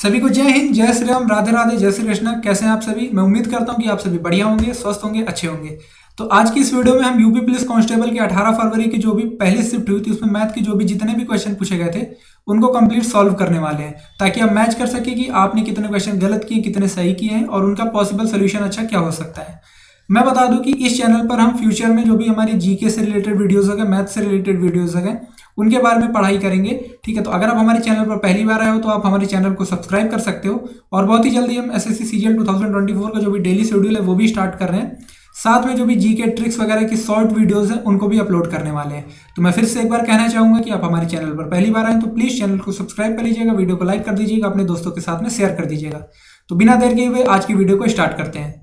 सभी को जय हिंद, जय श्री राम, राधे राधे, जय श्री कृष्ण। कैसे हैं आप सभी? मैं उम्मीद करता हूं कि आप सभी बढ़िया होंगे, स्वस्थ होंगे, अच्छे होंगे। तो आज की इस वीडियो में हम यूपी पुलिस कांस्टेबल की 18 फरवरी की जो भी पहली शिफ्ट हुई थी उसमें मैथ की जो भी जितने भी क्वेश्चन पूछे गए थे उनको कंप्लीट सॉल्व करने वाले हैं, ताकि आप मैच कर सके कि आपने कितने क्वेश्चन गलत किए, कितने सही किए हैं और उनका पॉसिबल सोल्यूशन अच्छा क्या हो सकता है। मैं बता दूं कि इस चैनल पर हम फ्यूचर में जो भी हमारी जीके से रिलेटेड वीडियोस हो गए, मैथ से रिलेटेड वीडियोस हो गए, उनके बारे में पढ़ाई करेंगे। ठीक है, तो अगर आप हमारे चैनल पर पहली बार आए हो तो आप हमारे चैनल को सब्सक्राइब कर सकते हो। और बहुत ही जल्दी हम एसएससी सीजीएल 2024 का जो भी डेली शेड्यूल है वो भी स्टार्ट कर रहे हैं। साथ में जो भी जीके ट्रिक्स वगैरह की शॉर्ट वीडियोस हैं उनको भी अपलोड करने वाले हैं। तो मैं फिर से एक बार कहना चाहूंगा कि आप हमारे चैनल पर पहली बार आए तो प्लीज चैनल को सब्सक्राइब कर लीजिएगा, वीडियो को लाइक कर दीजिएगा, अपने दोस्तों के साथ में शेयर कर दीजिएगा। तो बिना देर किए हुए आज की वीडियो को स्टार्ट करते हैं।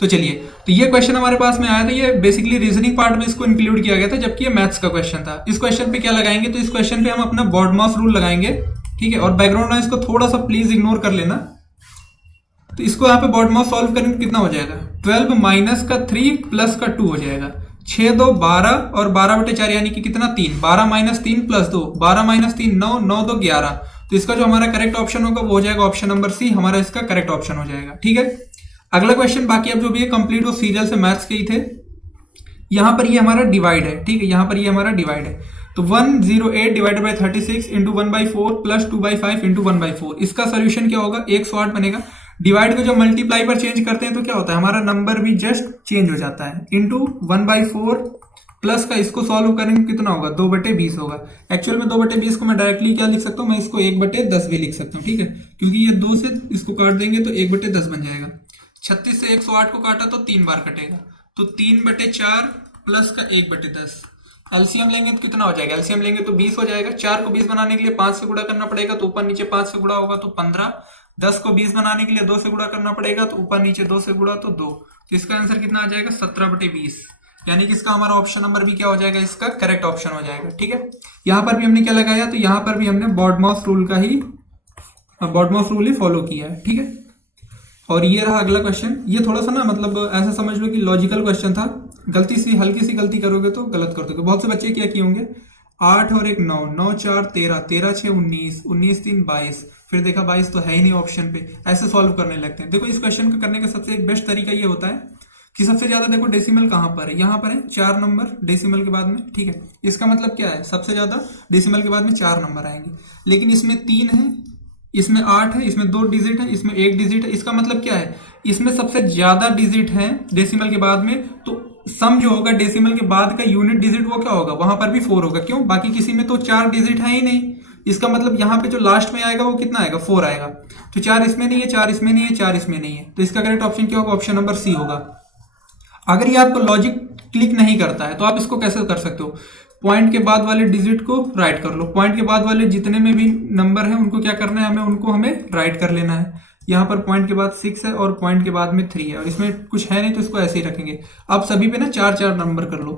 तो चलिए, तो ये क्वेश्चन हमारे पास में आया था, ये बेसिकली रीजनिंग पार्ट में इसको इंक्लूड किया गया था, जबकि ये मैथ्स का क्वेश्चन था। इस क्वेश्चन पे क्या लगाएंगे, तो इस क्वेश्चन पे हम अपना बॉडमास रूल लगाएंगे। ठीक है, और बैकग्राउंड नॉइज को थोड़ा सा प्लीज इग्नोर कर लेना। तो इसको यहाँ पे बॉडमास सॉल्व करेंगे, कितना हो जाएगा 12 माइनस का 3 प्लस का 2 हो जाएगा 6 2 12 और 12/4 यानी कि कितना 3, 12 माइनस 3 प्लस 2, 12 माइनस 3 9, 9 2 11। तो इसका जो हमारा करेक्ट ऑप्शन होगा वो हो जाएगा ऑप्शन नंबर सी, हमारा इसका करेक्ट ऑप्शन हो जाएगा। ठीक है, अगला क्वेश्चन बाकी अब जो भी है कंप्लीट वो सीरियल से मैथ्स के ही थे। यहां पर ये हमारा डिवाइड है। ठीक है, यहां पर ये हमारा डिवाइड है। तो 108 divided by 36 into 1/4 plus 2/5 into 1/4, इसका सोल्यूशन क्या होगा 108 बनेगा। डिवाइड को जब मल्टीप्लाई पर चेंज करते हैं तो क्या होता है, हमारा नंबर भी जस्ट चेंज हो जाता है। इंटू 1/4 प्लस का इसको सॉल्व करेंगे कितना होगा 2/20 होगा। एक्चुअल में 2/20 को मैं डायरेक्टली क्या लिख सकता हूँ, मैं इसको 1/10 भी लिख सकता हूँ। ठीक है, क्योंकि ये 2 से इसको काट देंगे तो 1/10 बन जाएगा। 36 से 108 को काटा तो 3 बार कटेगा, तो 3/4 प्लस का 1/10। एलसीएम लेंगे तो कितना हो जाएगा, एलसीएम लेंगे तो 20 हो जाएगा। 4 को 20 बनाने के लिए 5 से गुणा करना पड़ेगा, तो ऊपर नीचे 5 से गुणा होगा तो 15। 10 को 20 बनाने के लिए 2 से गुणा करना पड़ेगा, तो ऊपर नीचे 2 से गुणा तो 2। तो इसका आंसर कितना आ जाएगा 17/20, यानी कि इसका हमारा ऑप्शन नंबर भी क्या हो जाएगा, इसका करेक्ट ऑप्शन हो जाएगा। ठीक है, यहां पर भी हमने क्या लगाया, तो यहां पर भी हमने बॉडमास रूल ही फॉलो किया है। ठीक है, और ये रहा अगला क्वेश्चन। ये थोड़ा सा ना मतलब ऐसा समझ लो कि लॉजिकल क्वेश्चन था, हल्की सी गलती करोगे तो गलत कर दोगे। बहुत से बच्चे क्या किए होंगे, 8 और 1 9, 9 4 13, 13 6 19, 19 3 22, फिर देखा 22 तो है ही नहीं ऑप्शन पे, ऐसे सॉल्व करने लगते हैं। देखो इस क्वेश्चन को करने का सबसे एक बेस्ट तरीका ये होता है कि सबसे ज्यादा देखो डेसिमल कहाँ पर है, यहाँ पर है 4 नंबर डेसिमल के बाद में। ठीक है, इसका मतलब क्या है, सबसे ज्यादा डेसिमल के बाद में 4 नंबर आएंगे। लेकिन इसमें 3 है, इसमें 8 है, इसमें 2 डिजिट है, इसमें 1 डिजिट है। इसका मतलब क्या है, इसमें सबसे ज्यादा डिजिट है डेसिमल के बाद में, तो सम जो होगा डेसिमल के बाद का यूनिट डिजिट वो क्या होगा, वहां पर भी 4 होगा। क्यों, बाकी किसी में तो 4 डिजिट है ही नहीं। इसका मतलब यहाँ पे जो लास्ट में आएगा वो कितना आएगा 4 आएगा। तो 4 इसमें नहीं है, 4 इसमें नहीं है, 4 इसमें नहीं है, तो इसका करेक्ट ऑप्शन क्या होगा, ऑप्शन नंबर सी होगा। अगर ये आपको लॉजिक क्लिक नहीं करता है तो आप इसको कैसे कर सकते हो, पॉइंट के बाद वाले डिजिट को राइट कर लो। पॉइंट के बाद वाले जितने में भी नंबर है उनको क्या करना है, हमें राइट कर लेना है। यहाँ पर पॉइंट के बाद 6 है और पॉइंट के बाद में 3 है और इसमें कुछ है नहीं तो इसको ऐसे ही रखेंगे। आप सभी पे ना 4 नंबर कर लो।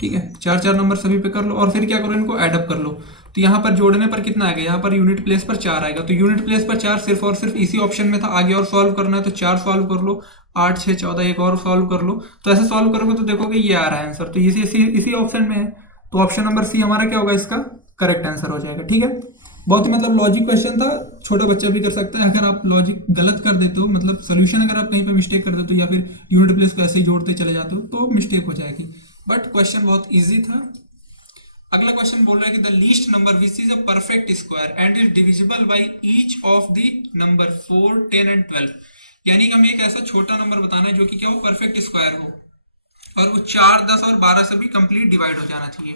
ठीक है, 4 नंबर सभी पे कर लो और फिर क्या करो, इनको एडअप कर लो। तो यहाँ पर जोड़ने पर कितना आएगा, यहाँ पर यूनिट प्लेस पर 4 आएगा। तो यूनिट प्लेस पर 4 सिर्फ और सिर्फ इसी ऑप्शन में था, आगे और सॉल्व करना है तो 4 सॉल्व कर लो, 8 6 14 एक और सॉल्व कर लो। तो ऐसे सॉल्व करोगे तो देखोगे ये आ रहा है आंसर, तो इसी ऑप्शन में है। तो ऑप्शन नंबर सी हमारा क्या होगा, इसका करेक्ट आंसर हो जाएगा। ठीक है, बहुत ही मतलब लॉजिक क्वेश्चन था, छोटा बच्चा भी कर सकता है। अगर आप लॉजिक गलत कर देते हो, मतलब सोल्यूशन अगर आप कहीं पे मिस्टेक कर देते हो या फिर यूनिट प्लेस को ऐसे ही जोड़ते चले जाते हो तो मिस्टेक हो जाएगी। बट क्वेश्चन बहुत ईजी था। अगला क्वेश्चन बोल रहा है कि the least number which is a perfect square and is divisible by each of the number 4 10 and 12, यानी कि हमें एक ऐसा छोटा नंबर बताना है जो कि क्या हो, परफेक्ट स्क्वायर हो और वो 4 10 और 12 से भी कंप्लीट डिवाइड हो जाना चाहिए।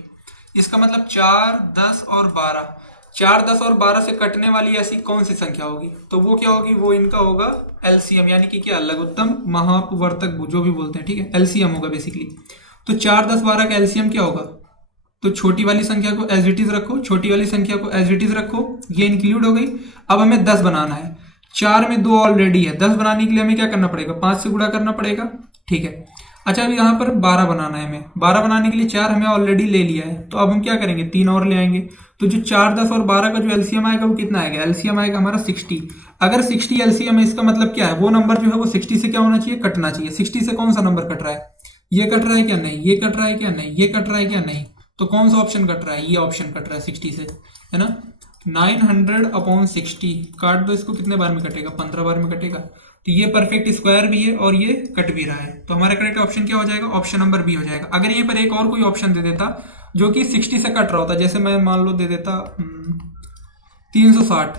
इसका मतलब 4 10 और 12, 4 10 और 12 से कटने वाली ऐसी कौन सी संख्या होगी, तो वो क्या होगी, वो इनका होगा एलसीएम, यानी कि क्या लघुत्तम महापवर्तक जो भी बोलते हैं। ठीक है, एलसीएम होगा बेसिकली। तो 4 10 12 का एलसीएम क्या होगा, तो छोटी वाली संख्या को एज इट इज रखो, छोटी वाली संख्या को एज इट इज रखो, ये इंक्लूड हो गई। अब हमें 10 बनाना है, 4 में 2 ऑलरेडी है, 10 बनाने के लिए हमें क्या करना पड़ेगा, 5 से गुणा करना पड़ेगा। ठीक है, अच्छा अब यहाँ पर 12 बनाना है हमें, 12 बनाने के लिए 4 हमें ऑलरेडी ले लिया है, तो अब हम क्या करेंगे 3 और ले आएंगे। तो जो 4 10 और 12 का जो एलसीएम आएगा वो कितना आएगा, एलसीएम आएगा हमारा 60। अगर 60 एलसीएम है, इसका मतलब क्या है, वो नंबर जो है वो 60 से क्या होना चाहिए, कटना चाहिए। 60 से कौन सा नंबर कट रहा है, ये कट रहा है क्या, नहीं, ये कट रहा है क्या, नहीं, ये कट रहा है क्या, नहीं, तो कौन सा ऑप्शन कट रहा है, ये ऑप्शन कट रहा है 60 से, है ना। 900/60 काट दो इसको, कितने बार में कटेगा? 15 बार में कटेगा। तो ये परफेक्ट स्क्वायर भी है और ये कट भी रहा है, तो हमारा करेक्ट ऑप्शन क्या हो जाएगा? ऑप्शन नंबर बी हो जाएगा। अगर यहीं पर एक और कोई ऑप्शन दे देता जो कि 60 से कट रहा होता, जैसे मैं मान लो दे देता 360,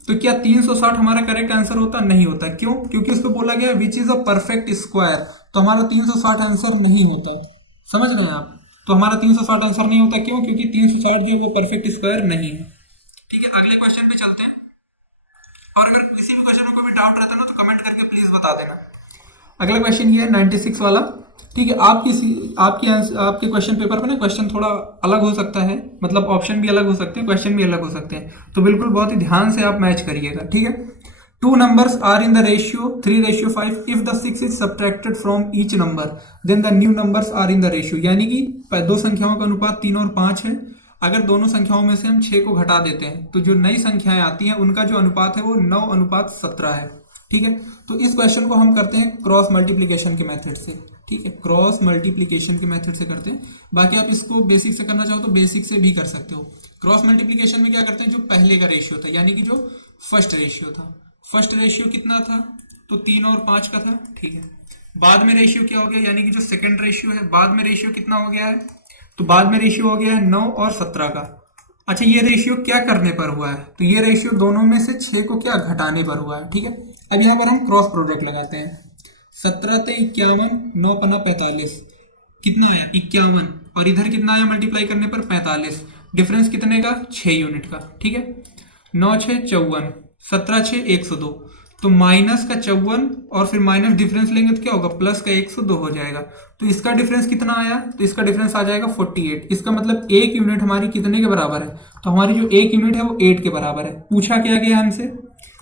तो क्या 360 हमारा करेक्ट आंसर होता? नहीं होता। क्यों? क्योंकि उसको बोला गया which is a perfect square, तो हमारा 360 आंसर नहीं होता। समझ रहे हैं आप? तो हमारा 360 आंसर नहीं होता। क्यों? क्योंकि 360 जो है वो परफेक्ट स्क्वायर नहीं है। ठीक है, अगले क्वेश्चन पे चलते हैं। और अगर किसी भी क्वेश्चन में कोई भी डाउट रहता है ना, तो कमेंट करके प्लीज बता देना। अगला क्वेश्चन ये है 96 वाला। ठीक है, आपके क्वेश्चन पेपर पे ना क्वेश्चन थोड़ा अलग हो सकता है, मतलब ऑप्शन भी अलग हो सकते हैं, क्वेश्चन भी अलग हो सकते हैं, तो बिल्कुल बहुत ही ध्यान से आप मैच करिएगा। ठीक है, two numbers are in the ratio 3:5 if the 6 is subtracted from each number then the new numbers are in the ratio. यानी कि दो संख्याओं का अनुपात 3 और 5 है। अगर दोनों संख्याओं में से हम 6 को घटा देते हैं तो जो नई संख्याएं आती हैं उनका जो अनुपात है वो 9:17 है। ठीक है, तो इस क्वेश्चन को हम करते हैं क्रॉस मल्टीप्लीकेशन के मेथड से। ठीक है, क्रॉस मल्टीप्लीकेशन के मेथड से करते हैं। बाकी आप इसको बेसिक से करना चाहो तो बेसिक से भी कर सकते हो। क्रॉस मल्टीप्लीकेशन में क्या करते हैं? जो पहले का रेशियो था, यानी कि जो फर्स्ट रेशियो था, फर्स्ट रेशियो कितना था? तो 3 और 5 का था। ठीक है, बाद में रेशियो क्या हो गया? यानी कि जो सेकंड रेशियो है, बाद में रेशियो कितना हो गया है? तो बाद में रेशियो हो गया है 9 और 17 का। अच्छा, ये रेशियो क्या करने पर हुआ है? तो ये रेशियो दोनों में से 6 को क्या घटाने पर हुआ है। ठीक है, अब यहाँ पर हम क्रॉस प्रोडक्ट लगाते हैं। 17 ते 51, 9 पन्ना 45, कितना आया? 51, और इधर कितना आया मल्टीप्लाई करने पर? 45। डिफरेंस कितने का? 6 यूनिट का। ठीक है, 9 6 54, 17 6 102, तो माइनस का 54 और फिर माइनस डिफरेंस लेंगे तो क्या होगा? प्लस का 102 हो जाएगा। तो इसका डिफरेंस कितना आया? तो इसका डिफरेंस आ जाएगा 48। इसका मतलब एक यूनिट हमारी कितने के बराबर है? तो हमारी जो एक यूनिट है वो 8 के बराबर है। पूछा क्या गया हमसे?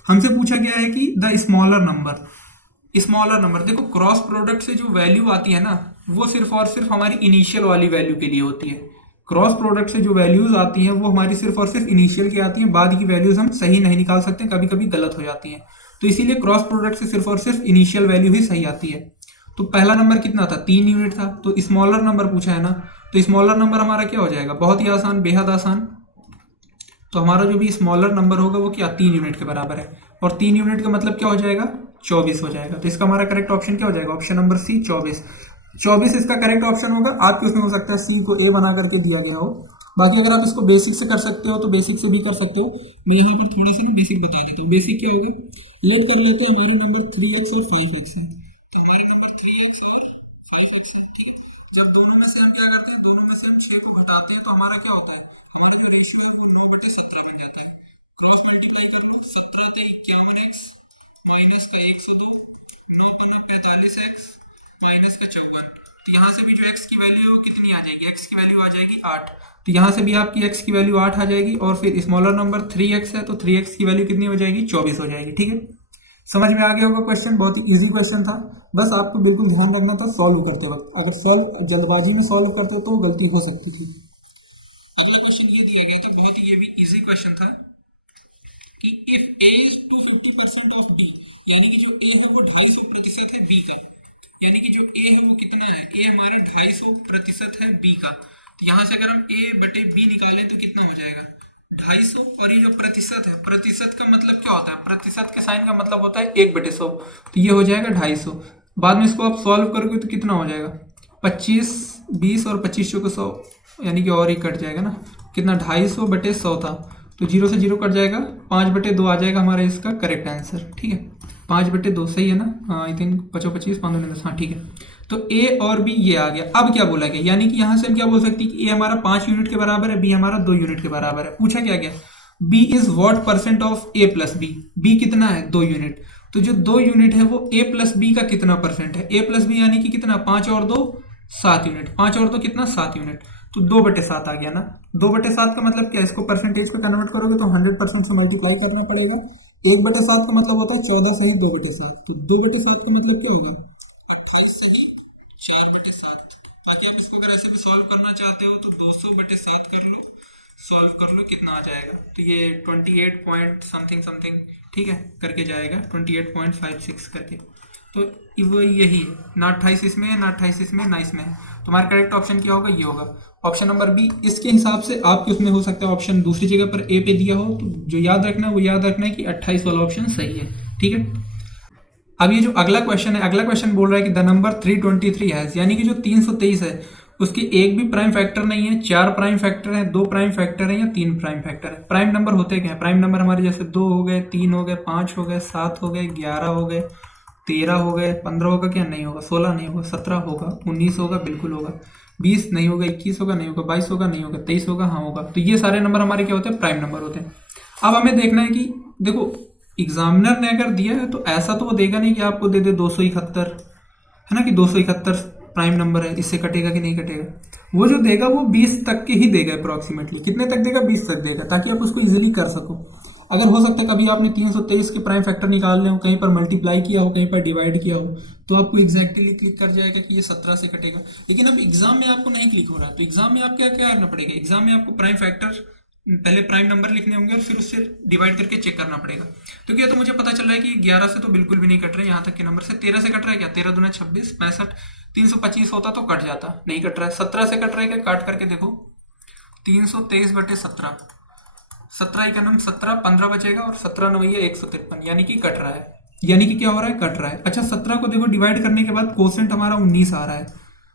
हमसे पूछा गया है कि the smaller number, smaller number. देखो, क्रॉस प्रोडक्ट से जो वैल्यू आती है ना, वो सिर्फ और सिर्फ हमारी इनिशियल वाली वैल्यू के लिए होती है। क्रॉस प्रोडक्ट से जो वैल्यूज आती हैं वो हमारी सिर्फ और सिर्फ इनिशियल की आती हैं, बाद की वैल्यूज हम सही नहीं निकाल सकते, कभी कभी गलत हो जाती हैं। तो इसीलिए क्रॉस प्रोडक्ट से सिर्फ और सिर्फ इनिशियल वैल्यू ही सही आती है। तो पहला नंबर कितना था? 3 यूनिट था। तो स्मॉलर नंबर पूछा है ना, तो स्मॉलर नंबर हमारा क्या हो जाएगा? बहुत ही आसान, बेहद आसान। तो हमारा जो भी स्मॉलर नंबर होगा वो क्या? 3 यूनिट के बराबर है। और 3 यूनिट का मतलब क्या हो जाएगा? 24 हो जाएगा। तो इसका हमारा करेक्ट ऑप्शन क्या हो जाएगा? Option number C, 24। 24 इसका करेक्ट ऑप्शन होगा। आपके उसमें हो सकता है सी को ए बना करके दिया गया हो। बाकी अगर आप इसको बेसिक से कर सकते हो तो बेसिक से भी कर सकते हो। मैं यहाँ पर थोड़ी सी ना बेसिक बता देता हूँ। बेसिक क्या होगा? लेट कर लेते हैं, हमारे नंबर 3x और 5x है। तो हमारा नंबर 3x और 5x है। ठीक है, जब दोनों में से हम क्या करते हैं? दोनों में से हम 6 को घटाते हैं तो हमारा क्या होता है? हमारा जो रेशियो है वो 9/17 बन जाता है। क्रॉस मल्टीप्लाई कर लो, 17 ते 51x माइनस का 102, 9 पन्ना 45x माइनस का 54। तो यहाँ से भी जो x की वैल्यू है वो कितनी आ जाएगी? x की वैल्यू आ जाएगी 8। तो यहाँ से भी आपकी x की वैल्यू 8 आ जाएगी। और फिर स्मॉलर नंबर 3x है, तो 3x की वैल्यू कितनी हो जाएगी? 24 हो जाएगी। ठीक है, समझ में आ गया होगा क्वेश्चन? बहुत ही इजी क्वेश्चन था। बस आपको बिल्कुल ध्यान रखना था सॉल्व करते वक्त, अगर सॉल्व जल्दबाजी में सॉल्व करते तो गलती हो सकती थी। अगला क्वेश्चन ये दिया गया था, बहुत ही ये भी इजी क्वेश्चन था कि if a is to 50% of b, यानी कि जो a है वो 250% है b का, यानी कि जो a है वो कितना है? a हमारा 250% है b का। तो यहाँ से अगर हम a बटे b निकालें तो कितना हो जाएगा? 250। और ये जो प्रतिशत है, प्रतिशत का मतलब क्या होता है? प्रतिशत के साइन का मतलब होता है 1/100। तो ये हो जाएगा 250। बाद में इसको आप सॉल्व करोगे तो कितना हो जाएगा? 25, 20 और 25 को 100, यानी कि और ही कट जाएगा ना। कितना? 250/100 था, तो 0 से 0 कट जाएगा, 5/2 आ जाएगा हमारा इसका करेक्ट आंसर। ठीक है, 5/2 सही है ना? आई थिंक 25 5 10, हाँ ठीक है। तो ए और बी ये आ गया। अब क्या बोला गया? यानी कि यहाँ से हम क्या बोल सकते हैं कि ए हमारा 5 यूनिट के बराबर है, बी हमारा 2 यूनिट के बराबर है। पूछा क्या गया? B is what percent of A plus B. B कितना है? 2 यूनिट। तो जो 2 यूनिट है वो ए प्लस बी का कितना परसेंट है? ए प्लस बी यानी कि कितना? 5 और 2 7 यूनिट। 5 और 2 कितना? 7 यूनिट। तो 2/7 आ गया ना। 2/7 का मतलब क्या? इसको परसेंटेज पे कन्वर्ट करोगे तो 100% से मल्टीप्लाई करना पड़ेगा। 1/7 का मतलब होता है 14 सही 2/7। तो 2/7 का मतलब क्या होगा? 28 सही 4/7। ताकि आप इसको अगर ऐसे भी सॉल्व करना चाहते हो तो 200/7 कर लो, सॉल्व कर लो, कितना आ जाएगा? तो ये 28 पॉइंट समथिंग समथिंग, ठीक है, करके जाएगा 28.56 करके। तो वो यही है ना, 28 इसमें है, ना 28 इसमें, ना इसमें है। तुम्हारा करेक्ट ऑप्शन क्या होगा, ये होगा ऑप्शन नंबर बी। इसके हिसाब से आपके उसमें हो सकता है ऑप्शन दूसरी जगह पर ए पे दिया हो, तो जो याद रखना है वो याद रखना है कि 28 वाला ऑप्शन सही है। ठीक है, अब ये जो अगला क्वेश्चन है, अगला क्वेश्चन बोल रहा है कि द नंबर 323 है, यानी कि जो 323 है उसकी एक भी प्राइम फैक्टर नहीं है, 4 प्राइम फैक्टर है, 2 प्राइम फैक्टर है या 3 प्राइम फैक्टर है। प्राइम नंबर होते क्या है, प्राइम नंबर हमारे जैसे 2 हो गए, 3 हो गए, 5 हो गए, 7 हो गए, 11 हो गए, 13 हो गए, 15 होगा क्या, नहीं होगा, 16 नहीं होगा, 17 होगा, 19 होगा, बिल्कुल होगा, 20 नहीं होगा, 21 होगा, नहीं होगा, 22 होगा, नहीं होगा, 23 होगा, हाँ होगा। तो ये सारे नंबर हमारे क्या होते हैं, प्राइम नंबर होते हैं। अब हमें देखना है कि देखो एग्जामिनर ने अगर दिया है तो ऐसा तो वो देगा नहीं कि आपको दे दे 271, है ना, कि 271 प्राइम नंबर है, इससे कटेगा कि नहीं कटेगा। वो जो देगा वो 20 तक के ही देगा, अप्रोक्सीमेटली कितने तक देगा, 20 तक देगा, ताकि आप उसको इजीली कर सको। अगर हो सकता है कभी आपने 323 के प्राइम फैक्टर निकाल हो, कहीं पर मल्टीप्लाई किया हो, कहीं पर डिवाइड किया हो, तो आपको एग्जैक्टली क्लिक कर जाएगा कि ये 17 से कटेगा। लेकिन अब एग्जाम में आपको नहीं क्लिक हो रहा है, तो एग्जाम में आप क्या क्या करना पड़ेगा, एग्जाम में आपको प्राइम फैक्टर पहले प्राइम नंबर लिखने होंगे और फिर उससे डिवाइड करके चेक करना पड़ेगा। तो क्या, तो मुझे पता चल रहा है कि 11 से तो बिल्कुल भी नहीं कट रहे, यहाँ तक के नंबर से 13 से कट रहा है क्या, 13 दूना 26, 65, 325 होता तो कट जाता, नहीं कट रहा है। 17 से कट रहा है क्या, काट करके देखो, 323/17, 17 एक नम 17, 15 बचेगा और 17 नवैया 153, यानी कि कट रहा है। यानी कि क्या हो रहा है, कट रहा है। अच्छा 17 को देखो डिवाइड करने के बाद कोसेंट हमारा 19 आ रहा है,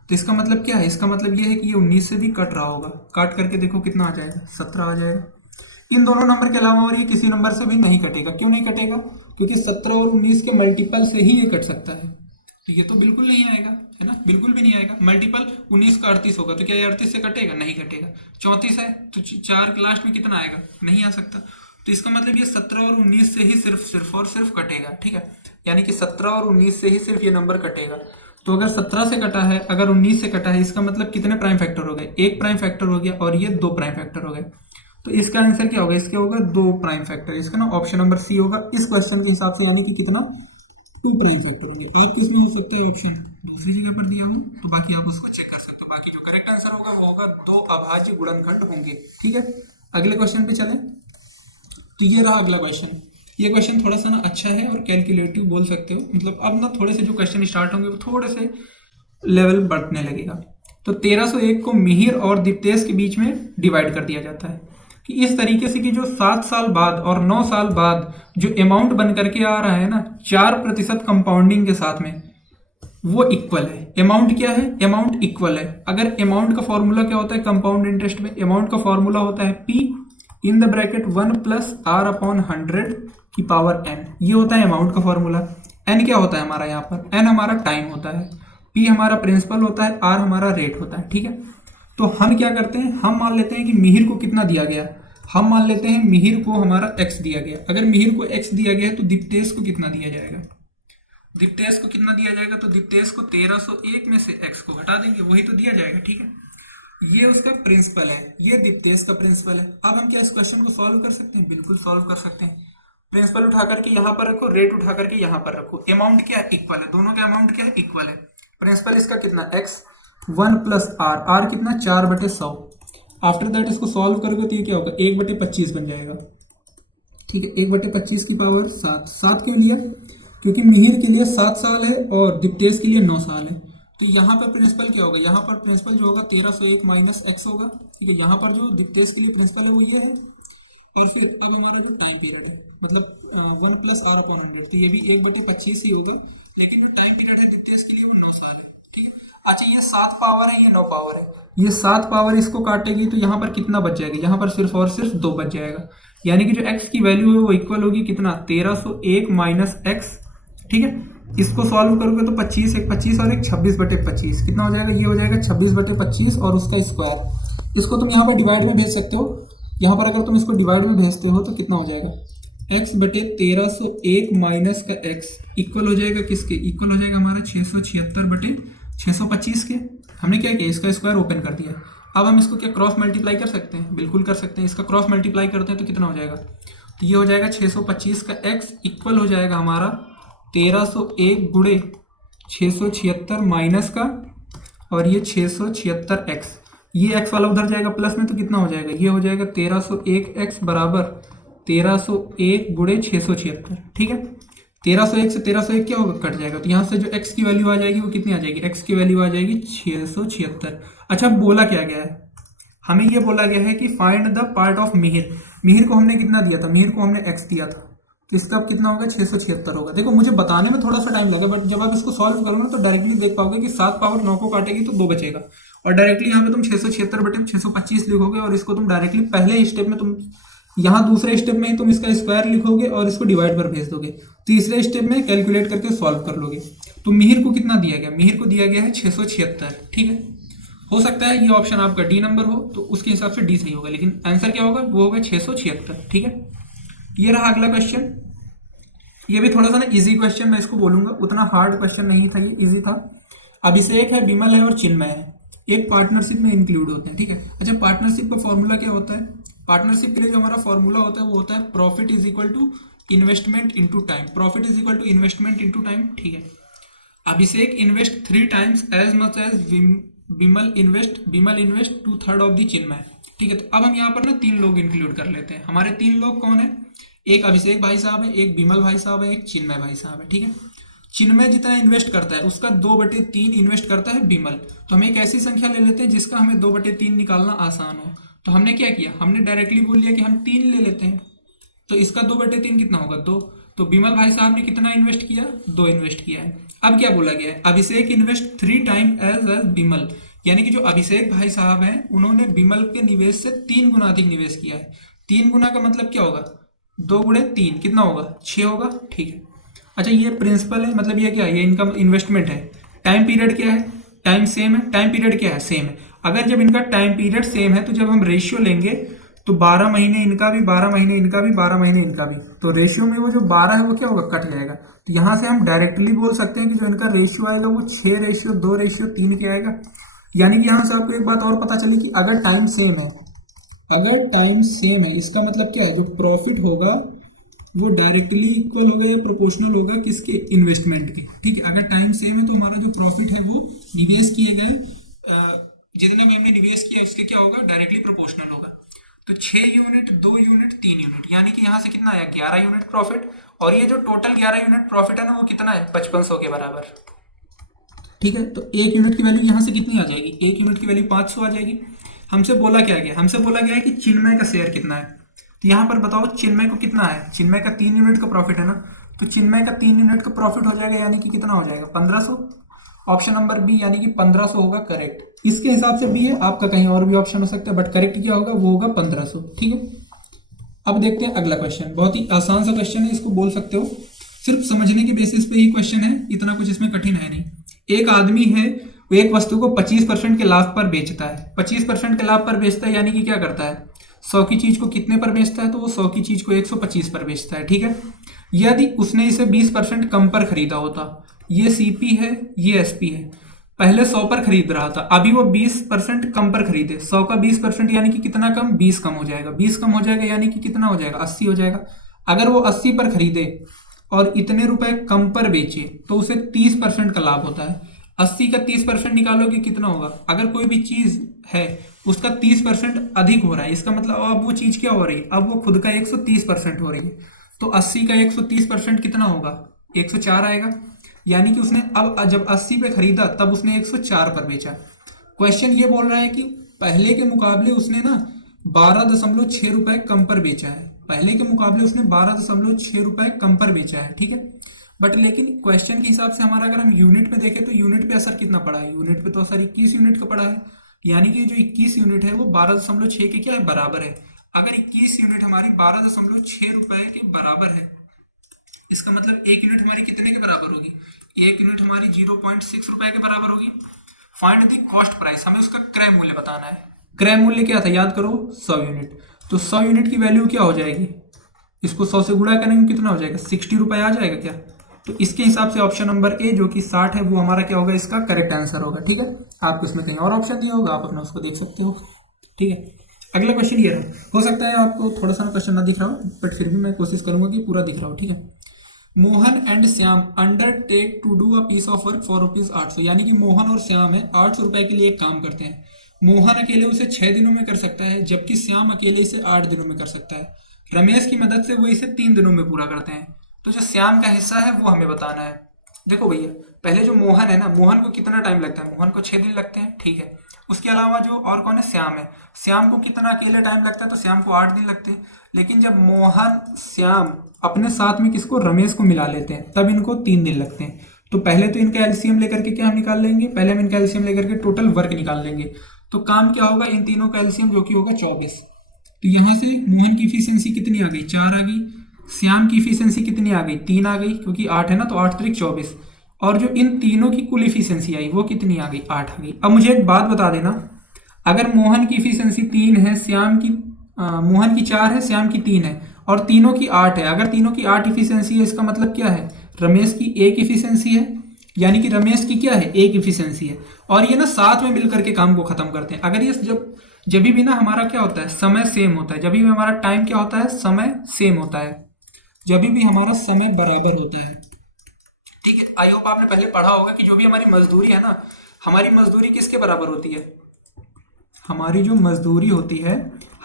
तो इसका मतलब क्या है, इसका मतलब ये है कि ये 19 से भी कट रहा होगा। काट करके देखो कितना आ जाएगा, 17 आ जाएगा। इन दोनों नंबर के अलावा और ये किसी नंबर से भी नहीं कटेगा। क्यों नहीं कटेगा, क्योंकि 17 और 19 के मल्टीपल से ही ये कट सकता है। तो ये तो बिल्कुल नहीं आएगा, है ना, बिल्कुल भी नहीं आएगा। मल्टीपल 19 का 38 होगा, तो क्या ये 38 से कटेगा, नहीं कटेगा। 34 है तो 4 लास्ट में कितना आएगा, नहीं आ सकता। तो इसका मतलब ये 17 और 19 से ही सिर्फ और सिर्फ कटेगा। ठीक है, यानी कि 17 और 19 से ही सिर्फ ये नंबर कटेगा। तो अगर 17 से कटा है, अगर 19 से कटा है, इसका मतलब कितने प्राइम फैक्टर हो गए, एक प्राइम फैक्टर हो गया और ये 2 प्राइम फैक्टर हो गए। तो इसका आंसर क्या होगा, इसके होगा 2 प्राइम फैक्टर। इसका ना ऑप्शन नंबर सी होगा इस क्वेश्चन के हिसाब से, यानी कि कितना, 2 प्राइम फैक्टर होंगे। आप किसमें हो सकता है, ऑप्शन दूसरी जगह पर दिया हो, तो बाकी आप उसको चेक कर सकते हो। बाकी जो करेक्ट आंसर होगा वो होगा 2 अभाज्य गुणनखंड होंगे। ठीक है, अगले क्वेश्चन पे चलें। तो ये रहा अगला क्वेश्चन। ये क्वेश्चन थोड़ा सा ना अच्छा है और कैलकुलेटिव बोल सकते हो, मतलब अब ना थोड़े से जो क्वेश्चन स्टार्ट होंगे वो थोड़े से लेवल बढ़ने लगेगा। तो 1301 को मिहिर और दीप्तेश के बीच में डिवाइड कर दिया जाता है कि इस तरीके से कि जो 7 साल बाद और 9 साल बाद जो अमाउंट बन करके आ रहा है ना 4% कंपाउंडिंग के साथ में, वो इक्वल है। अमाउंट क्या है, अमाउंट इक्वल है। अगर अमाउंट का फॉर्मूला क्या होता है कंपाउंड इंटरेस्ट में, अमाउंट का फॉर्मूला होता है P in the bracket 1 + R/100 की पावर n। ये होता है अमाउंट का फॉर्मूला। n क्या होता है हमारा, यहाँ पर n हमारा टाइम होता है, p हमारा प्रिंसिपल होता है, r हमारा रेट होता है। ठीक है, तो हम क्या करते हैं, हम मान लेते हैं कि मिहिर को कितना दिया गया, हम मान लेते हैं मिहिर को हमारा x दिया गया। अगर मिहिर को x दिया गया है तो दीप्तेश को कितना दिया जाएगा, दीप्तेश को कितना दिया जाएगा, तो दीप्तेश को 1301 में से x को घटा देंगे, वही तो दिया जाएगा। ठीक है, ये उसका प्रिंसिपल है, ये दीप्तेश का प्रिंसिपल है। अब हम क्या इस क्वेश्चन को सॉल्व कर सकते हैं, बिल्कुल सॉल्व कर सकते हैं। प्रिंसिपल उठा करके यहाँ पर रखो, रेट उठा करके यहाँ पर रखो, अमाउंट क्या है, इक्वल है, दोनों का अमाउंट क्या है, इक्वल है। प्रिंसिपल इसका कितना x 1 + r कितना 4/100। आफ्टर दैट इसको सॉल्व करोगे तो ये क्या होगा, 1/25 बन जाएगा। ठीक है, 1/25 की पावर 7। 7 क्यों लिया, क्योंकि मिहिर के लिए 7 साल है और दीप्तेश के लिए 9 साल है। तो यहाँ पर प्रिंसिपल क्या होगा, यहाँ पर प्रिंसिपल जो होगा 1301 - x होगा। ठीक है, यहाँ पर जो दीप्तेश के लिए प्रिंसिपल है वो ये है। और फिर अब हमारा जो टाइम पीरियड है, मतलब 1 + R/100, तो ये भी 1/25 ही होगा, लेकिन जो टाइम पीरियड है दीप्तेश के लिए वो 9 साल है। ठीक है, अच्छा ये 7 पावर है, ये 9 पावर है, ये 7 पावर इसको काटेगी तो यहाँ पर कितना बच जाएगा, यहाँ पर सिर्फ और सिर्फ 2 बच जाएगा। यानी कि जो x की वैल्यू है वो इक्वल होगी कितना, 1301 - x। ठीक है, इसको सॉल्व करोगे तो 25 एक 25 और एक 26/25 कितना हो जाएगा, ये हो जाएगा 26/25 और उसका स्क्वायर। इसको तुम यहाँ पर डिवाइड में भेज सकते हो, यहाँ पर अगर तुम इसको डिवाइड में भेजते हो तो कितना हो जाएगा, x/1301 - का x इक्वल हो जाएगा किसके, इक्वल हो जाएगा हमारा 676/625 के। हमने क्या किया, इसका स्क्वायर ओपन कर दिया। अब हम इसको क्या क्रॉस मल्टीप्लाई कर सकते हैं, बिल्कुल कर सकते हैं। इसका क्रॉस मल्टीप्लाई करते हैं तो कितना हो जाएगा, तो ये हो जाएगा 625 का x इक्वल हो जाएगा हमारा 1301 गुणे 676 माइनस का, और ये 676x, ये x वाला उधर जाएगा प्लस में तो कितना हो जाएगा, ये हो जाएगा 1301x बराबर 1301 गुणे 676। ठीक है, 1301 से 1301 क्या होगा, कट जाएगा। तो यहाँ से जो x की वैल्यू आ जाएगी वो कितनी आ जाएगी, x की वैल्यू आ जाएगी 676। अच्छा, बोला क्या गया है, हमें ये बोला गया है कि find the part of Mihir. Mihir को हमने कितना दिया था, मिहिर को हमने x दिया था, तो इसका कितना होगा, 676 होगा। देखो मुझे बताने में थोड़ा सा टाइम लगा, बट जब आप इसको सॉल्व करोगे तो डायरेक्टली देख पाओगे कि 7 पावर 9 को काटेगी तो 2 बचेगा, और डायरेक्टली यहाँ पे तुम 676 बटे 625 लिखोगे, और इसको तुम डायरेक्टली पहले स्टेप में तुम यहाँ दूसरे स्टेप में ही तुम इसका स्क्वायर लिखोगे और इसको डिवाइड पर भेज दोगे, तीसरे स्टेप में कैलकुलेट करके सॉल्व कर लोगे। तो मिहिर को कितना दिया गया, मिहिर को दिया गया है 676, ठीक है। हो सकता है ये ऑप्शन आपका डी नंबर हो, तो उसके हिसाब से डी सही होगा, लेकिन आंसर क्या होगा, वो होगा 676, ठीक है। ये रहा अगला क्वेश्चन। ये भी थोड़ा सा ना इजी क्वेश्चन मैं इसको बोलूंगा, उतना हार्ड क्वेश्चन नहीं था, ये इजी था। अभिषेक है, विमल है और चिन्मय है, एक पार्टनरशिप में इंक्लूड होते हैं, ठीक है। अच्छा, पार्टनरशिप का फॉर्मूला क्या होता है, पार्टनरशिप के लिए जो हमारा फॉर्मूला होता है वो होता है profit is equal to investment into time, profit is equal to investment into time, ठीक है। Abhishek invest 3 times as much as Vimal invest 2/3 of the Chinmay, ठीक है। तो अब हम यहाँ पर ना 3 लोग इंक्लूड कर लेते हैं। हमारे 3 लोग कौन है, एक अभिषेक भाई साहब है, एक विमल भाई साहब है, एक चिन्मय भाई साहब है, ठीक है। चिन्मय जितना इन्वेस्ट करता है उसका 2/3 इन्वेस्ट करता है विमल। तो हम एक ऐसी संख्या ले लेते हैं जिसका हमें 2/3 निकालना आसान हो। तो हमने क्या किया, हमने डायरेक्टली बोल लिया कि हम 3 ले लेते हैं, तो इसका 2/3 कितना होगा, 2। तो विमल भाई साहब ने कितना इन्वेस्ट किया, 2 इन्वेस्ट किया है। अब क्या बोला गया है, अभिषेक इन्वेस्ट 3 टाइम एज विमल, यानी कि जो अभिषेक भाई साहब हैं उन्होंने विमल के निवेश से 3 गुना अधिक निवेश किया है। 3 गुना का मतलब क्या होगा, 2 गुणे 3 कितना होगा, 6 होगा, ठीक है। अच्छा, ये प्रिंसिपल है, मतलब ये क्या है, ये इनकम इन्वेस्टमेंट है। टाइम पीरियड क्या है, टाइम सेम है, टाइम पीरियड क्या है, सेम है। अगर जब इनका टाइम पीरियड सेम है तो जब हम रेशियो लेंगे तो 12 महीने इनका भी, 12 महीने इनका भी, 12 महीने इनका भी, तो रेशियो में वो जो 12 है वो क्या होगा, कट जाएगा। तो यहाँ से हम डायरेक्टली बोल सकते हैं कि जो इनका रेशियो आएगा वो 6:2:3 के आएगा। यानी कि यहाँ से आपको एक बात और पता चली कि अगर टाइम सेम है, अगर टाइम सेम है इसका मतलब क्या है, जो प्रॉफिट होगा वो डायरेक्टली इक्वल होगा या प्रोपोर्शनल होगा किसके, इन्वेस्टमेंट के, ठीक है। अगर टाइम सेम है तो हमारा जो प्रॉफिट है वो निवेश किए गए जितना भी हमने निवेश किया इसके क्या होगा, डायरेक्टली प्रोपोर्शनल होगा। तो 6 यूनिट, 2 यूनिट, 3 यूनिट, यानी कि यहाँ से कितना आया, 11 यूनिट प्रॉफिट। और ये जो टोटल 11 यूनिट प्रॉफिट है ना वो कितना है, 5500 के बराबर, ठीक है। तो 1 यूनिट की वैल्यू यहाँ से कितनी आ जाएगी, 1 यूनिट की वैल्यू 500 आ जाएगी। हमसे बोला क्या गया, हमसे बोला गया है कि चिन्मय का शेयर कितना है। तो यहाँ पर बताओ चिन्मय को कितना है, चिन्मय का 3 यूनिट का प्रॉफिट है ना, तो चिन्मय का 3 यूनिट का प्रॉफिट हो जाएगा, यानी कि कितना हो जाएगा, 1500। ऑप्शन नंबर बी यानी कि 1500 होगा करेक्ट। इसके हिसाब से बी है, आपका कहीं और भी ऑप्शन हो सकता है, बट करेक्ट क्या होगा, वो होगा 1500, ठीक है। अब देखते हैं अगला क्वेश्चन, बहुत ही आसान सा क्वेश्चन है, इसको बोल सकते हो, सिर्फ समझने के बेसिस पे ही क्वेश्चन है, इतना कुछ इसमें कठिन है नहीं। एक आदमी है वो एक वस्तु को 25% के लाभ पर बेचता है, 25% के लाभ पर बेचता है, यानी कि क्या करता है, 100 की चीज को कितने पर बेचता है, तो वो 100 की चीज को 125 पर बेचता है, ठीक है। यदि उसने इसे 20% कम पर खरीदा होता, ये सीपी है, ये एसपी है, पहले 100 पर खरीद रहा था, अभी वो 20% कम पर खरीदे, 100 का 20% यानी कि कितना कम, 20 कम हो जाएगा, 20 कम हो जाएगा यानी कि कितना हो जाएगा, 80 हो जाएगा। अगर वो 80 पर खरीदे और इतने रुपए कम पर बेचे तो उसे 30% का लाभ होता है। 80 का 30% निकालोगे कितना होगा, अगर कोई भी चीज है उसका 30% अधिक हो रहा है, इसका मतलब अब वो चीज क्या हो रही है, अब वो खुद का 130% हो रही है। तो 80 का 130% कितना होगा, 104 आएगा। यानी कि उसने अब जब 80 पे खरीदा तब उसने 104 पर बेचा। क्वेश्चन ये बोल रहा है कि पहले के मुकाबले उसने ना 12.6 रुपए कम पर बेचा है, पहले के मुकाबले उसने 12.6 रुपए कम पर बेचा है, ठीक है। बट लेकिन क्वेश्चन के हिसाब से हमारा अगर हम यूनिट में देखें तो यूनिट पे असर कितना पड़ा है, यूनिट पे तो असर 21 यूनिट का पड़ा है, यानी कि जो 21 यूनिट है वो 12.6 के क्या है, बराबर है। अगर 21 यूनिट हमारी 12.6 रुपए के बराबर है, इसका मतलब 1 यूनिट हमारी कितने के बराबर होगी, 1 यूनिट हमारी 0.6 रुपए के बराबर होगी। फाइंड द कॉस्ट प्राइस, हमें उसका क्रय मूल्य बताना है। क्रय मूल्य क्या था, याद करो, 100 यूनिट। तो 100 यूनिट की वैल्यू क्या हो जाएगी, इसको 100 से गुणा करेंगे कितना हो जाएगा, 60 रुपए आ जाएगा क्या। तो इसके हिसाब से ऑप्शन नंबर ए जो कि 60 है वो हमारा क्या होगा, इसका करेक्ट आंसर होगा, ठीक है। आपको इसमें कहीं और ऑप्शन दिया होगा, आप अपना उसको देख सकते हो, ठीक है। अगला क्वेश्चन ये रहा, हो सकता है आपको थोड़ा सा क्वेश्चन ना दिख रहा हो, बट फिर भी मैं कोशिश करूंगा कि पूरा दिख रहा हो, ठीक है। Mohan and Shyam undertake to do a piece of work for ₹800, यानी कि मोहन और श्याम है 800 रुपए के लिए एक काम करते हैं। मोहन अकेले उसे 6 दिनों में कर सकता है, जबकि श्याम अकेले इसे 8 दिनों में कर सकता है। रमेश की मदद से वो इसे 3 दिनों में पूरा करते हैं। तो जो श्याम का हिस्सा है वो हमें बताना है। देखो भैया, पहले जो मोहन है ना, मोहन को कितना टाइम लगता है? मोहन को 6 दिन लगते हैं, ठीक है। उसके अलावा जो और कौन है? श्याम है। श्याम को कितना अकेले टाइम लगता है? तो श्याम को 8 दिन लगते हैं। लेकिन जब मोहन श्याम अपने साथ में किसको, रमेश को मिला लेते हैं, तब इनको 3 दिन लगते हैं। तो पहले तो इनका एलसीएम लेकर के क्या हम निकाल लेंगे? पहले हम इनका एलसीएम लेकर के टोटल वर्क निकाल लेंगे। तो काम क्या होगा? इन तीनों का एलसीएम, जो कि होगा 24। तो यहाँ से मोहन की इफिशियंसी कितनी आ गई? 4 आ गई। श्याम की इफिशियंसी कितनी आ गई? 3 आ गई, क्योंकि 8 है ना, तो 8 त्रिक 24। और जो इन तीनों की कुल इफिशियंसी आई वो कितनी आ गई? 8 आ गई। अब मुझे एक बात बता देना, अगर मोहन की इफिशियंसी 3 है, मोहन की 4 है, श्याम की 3 है, और तीनों की 8 है, अगर तीनों की 8 इफिशियंसी है, इसका मतलब क्या है? रमेश की 1 इफिशियंसी है, यानी कि रमेश की क्या है? 1 इफिशियंसी है। और ये ना साथ में मिलकर के काम को खत्म करते हैं। अगर ये जब भी ना हमारा क्या होता है? समय सेम होता है। जब भी हमारा टाइम क्या होता है? समय सेम होता है। जब भी हमारा समय बराबर होता है, ठीक है। आई होप आपने पहले पढ़ा होगा कि जो भी हमारी मजदूरी है ना, हमारी मजदूरी किसके बराबर होती है? हमारी जो मजदूरी होती है,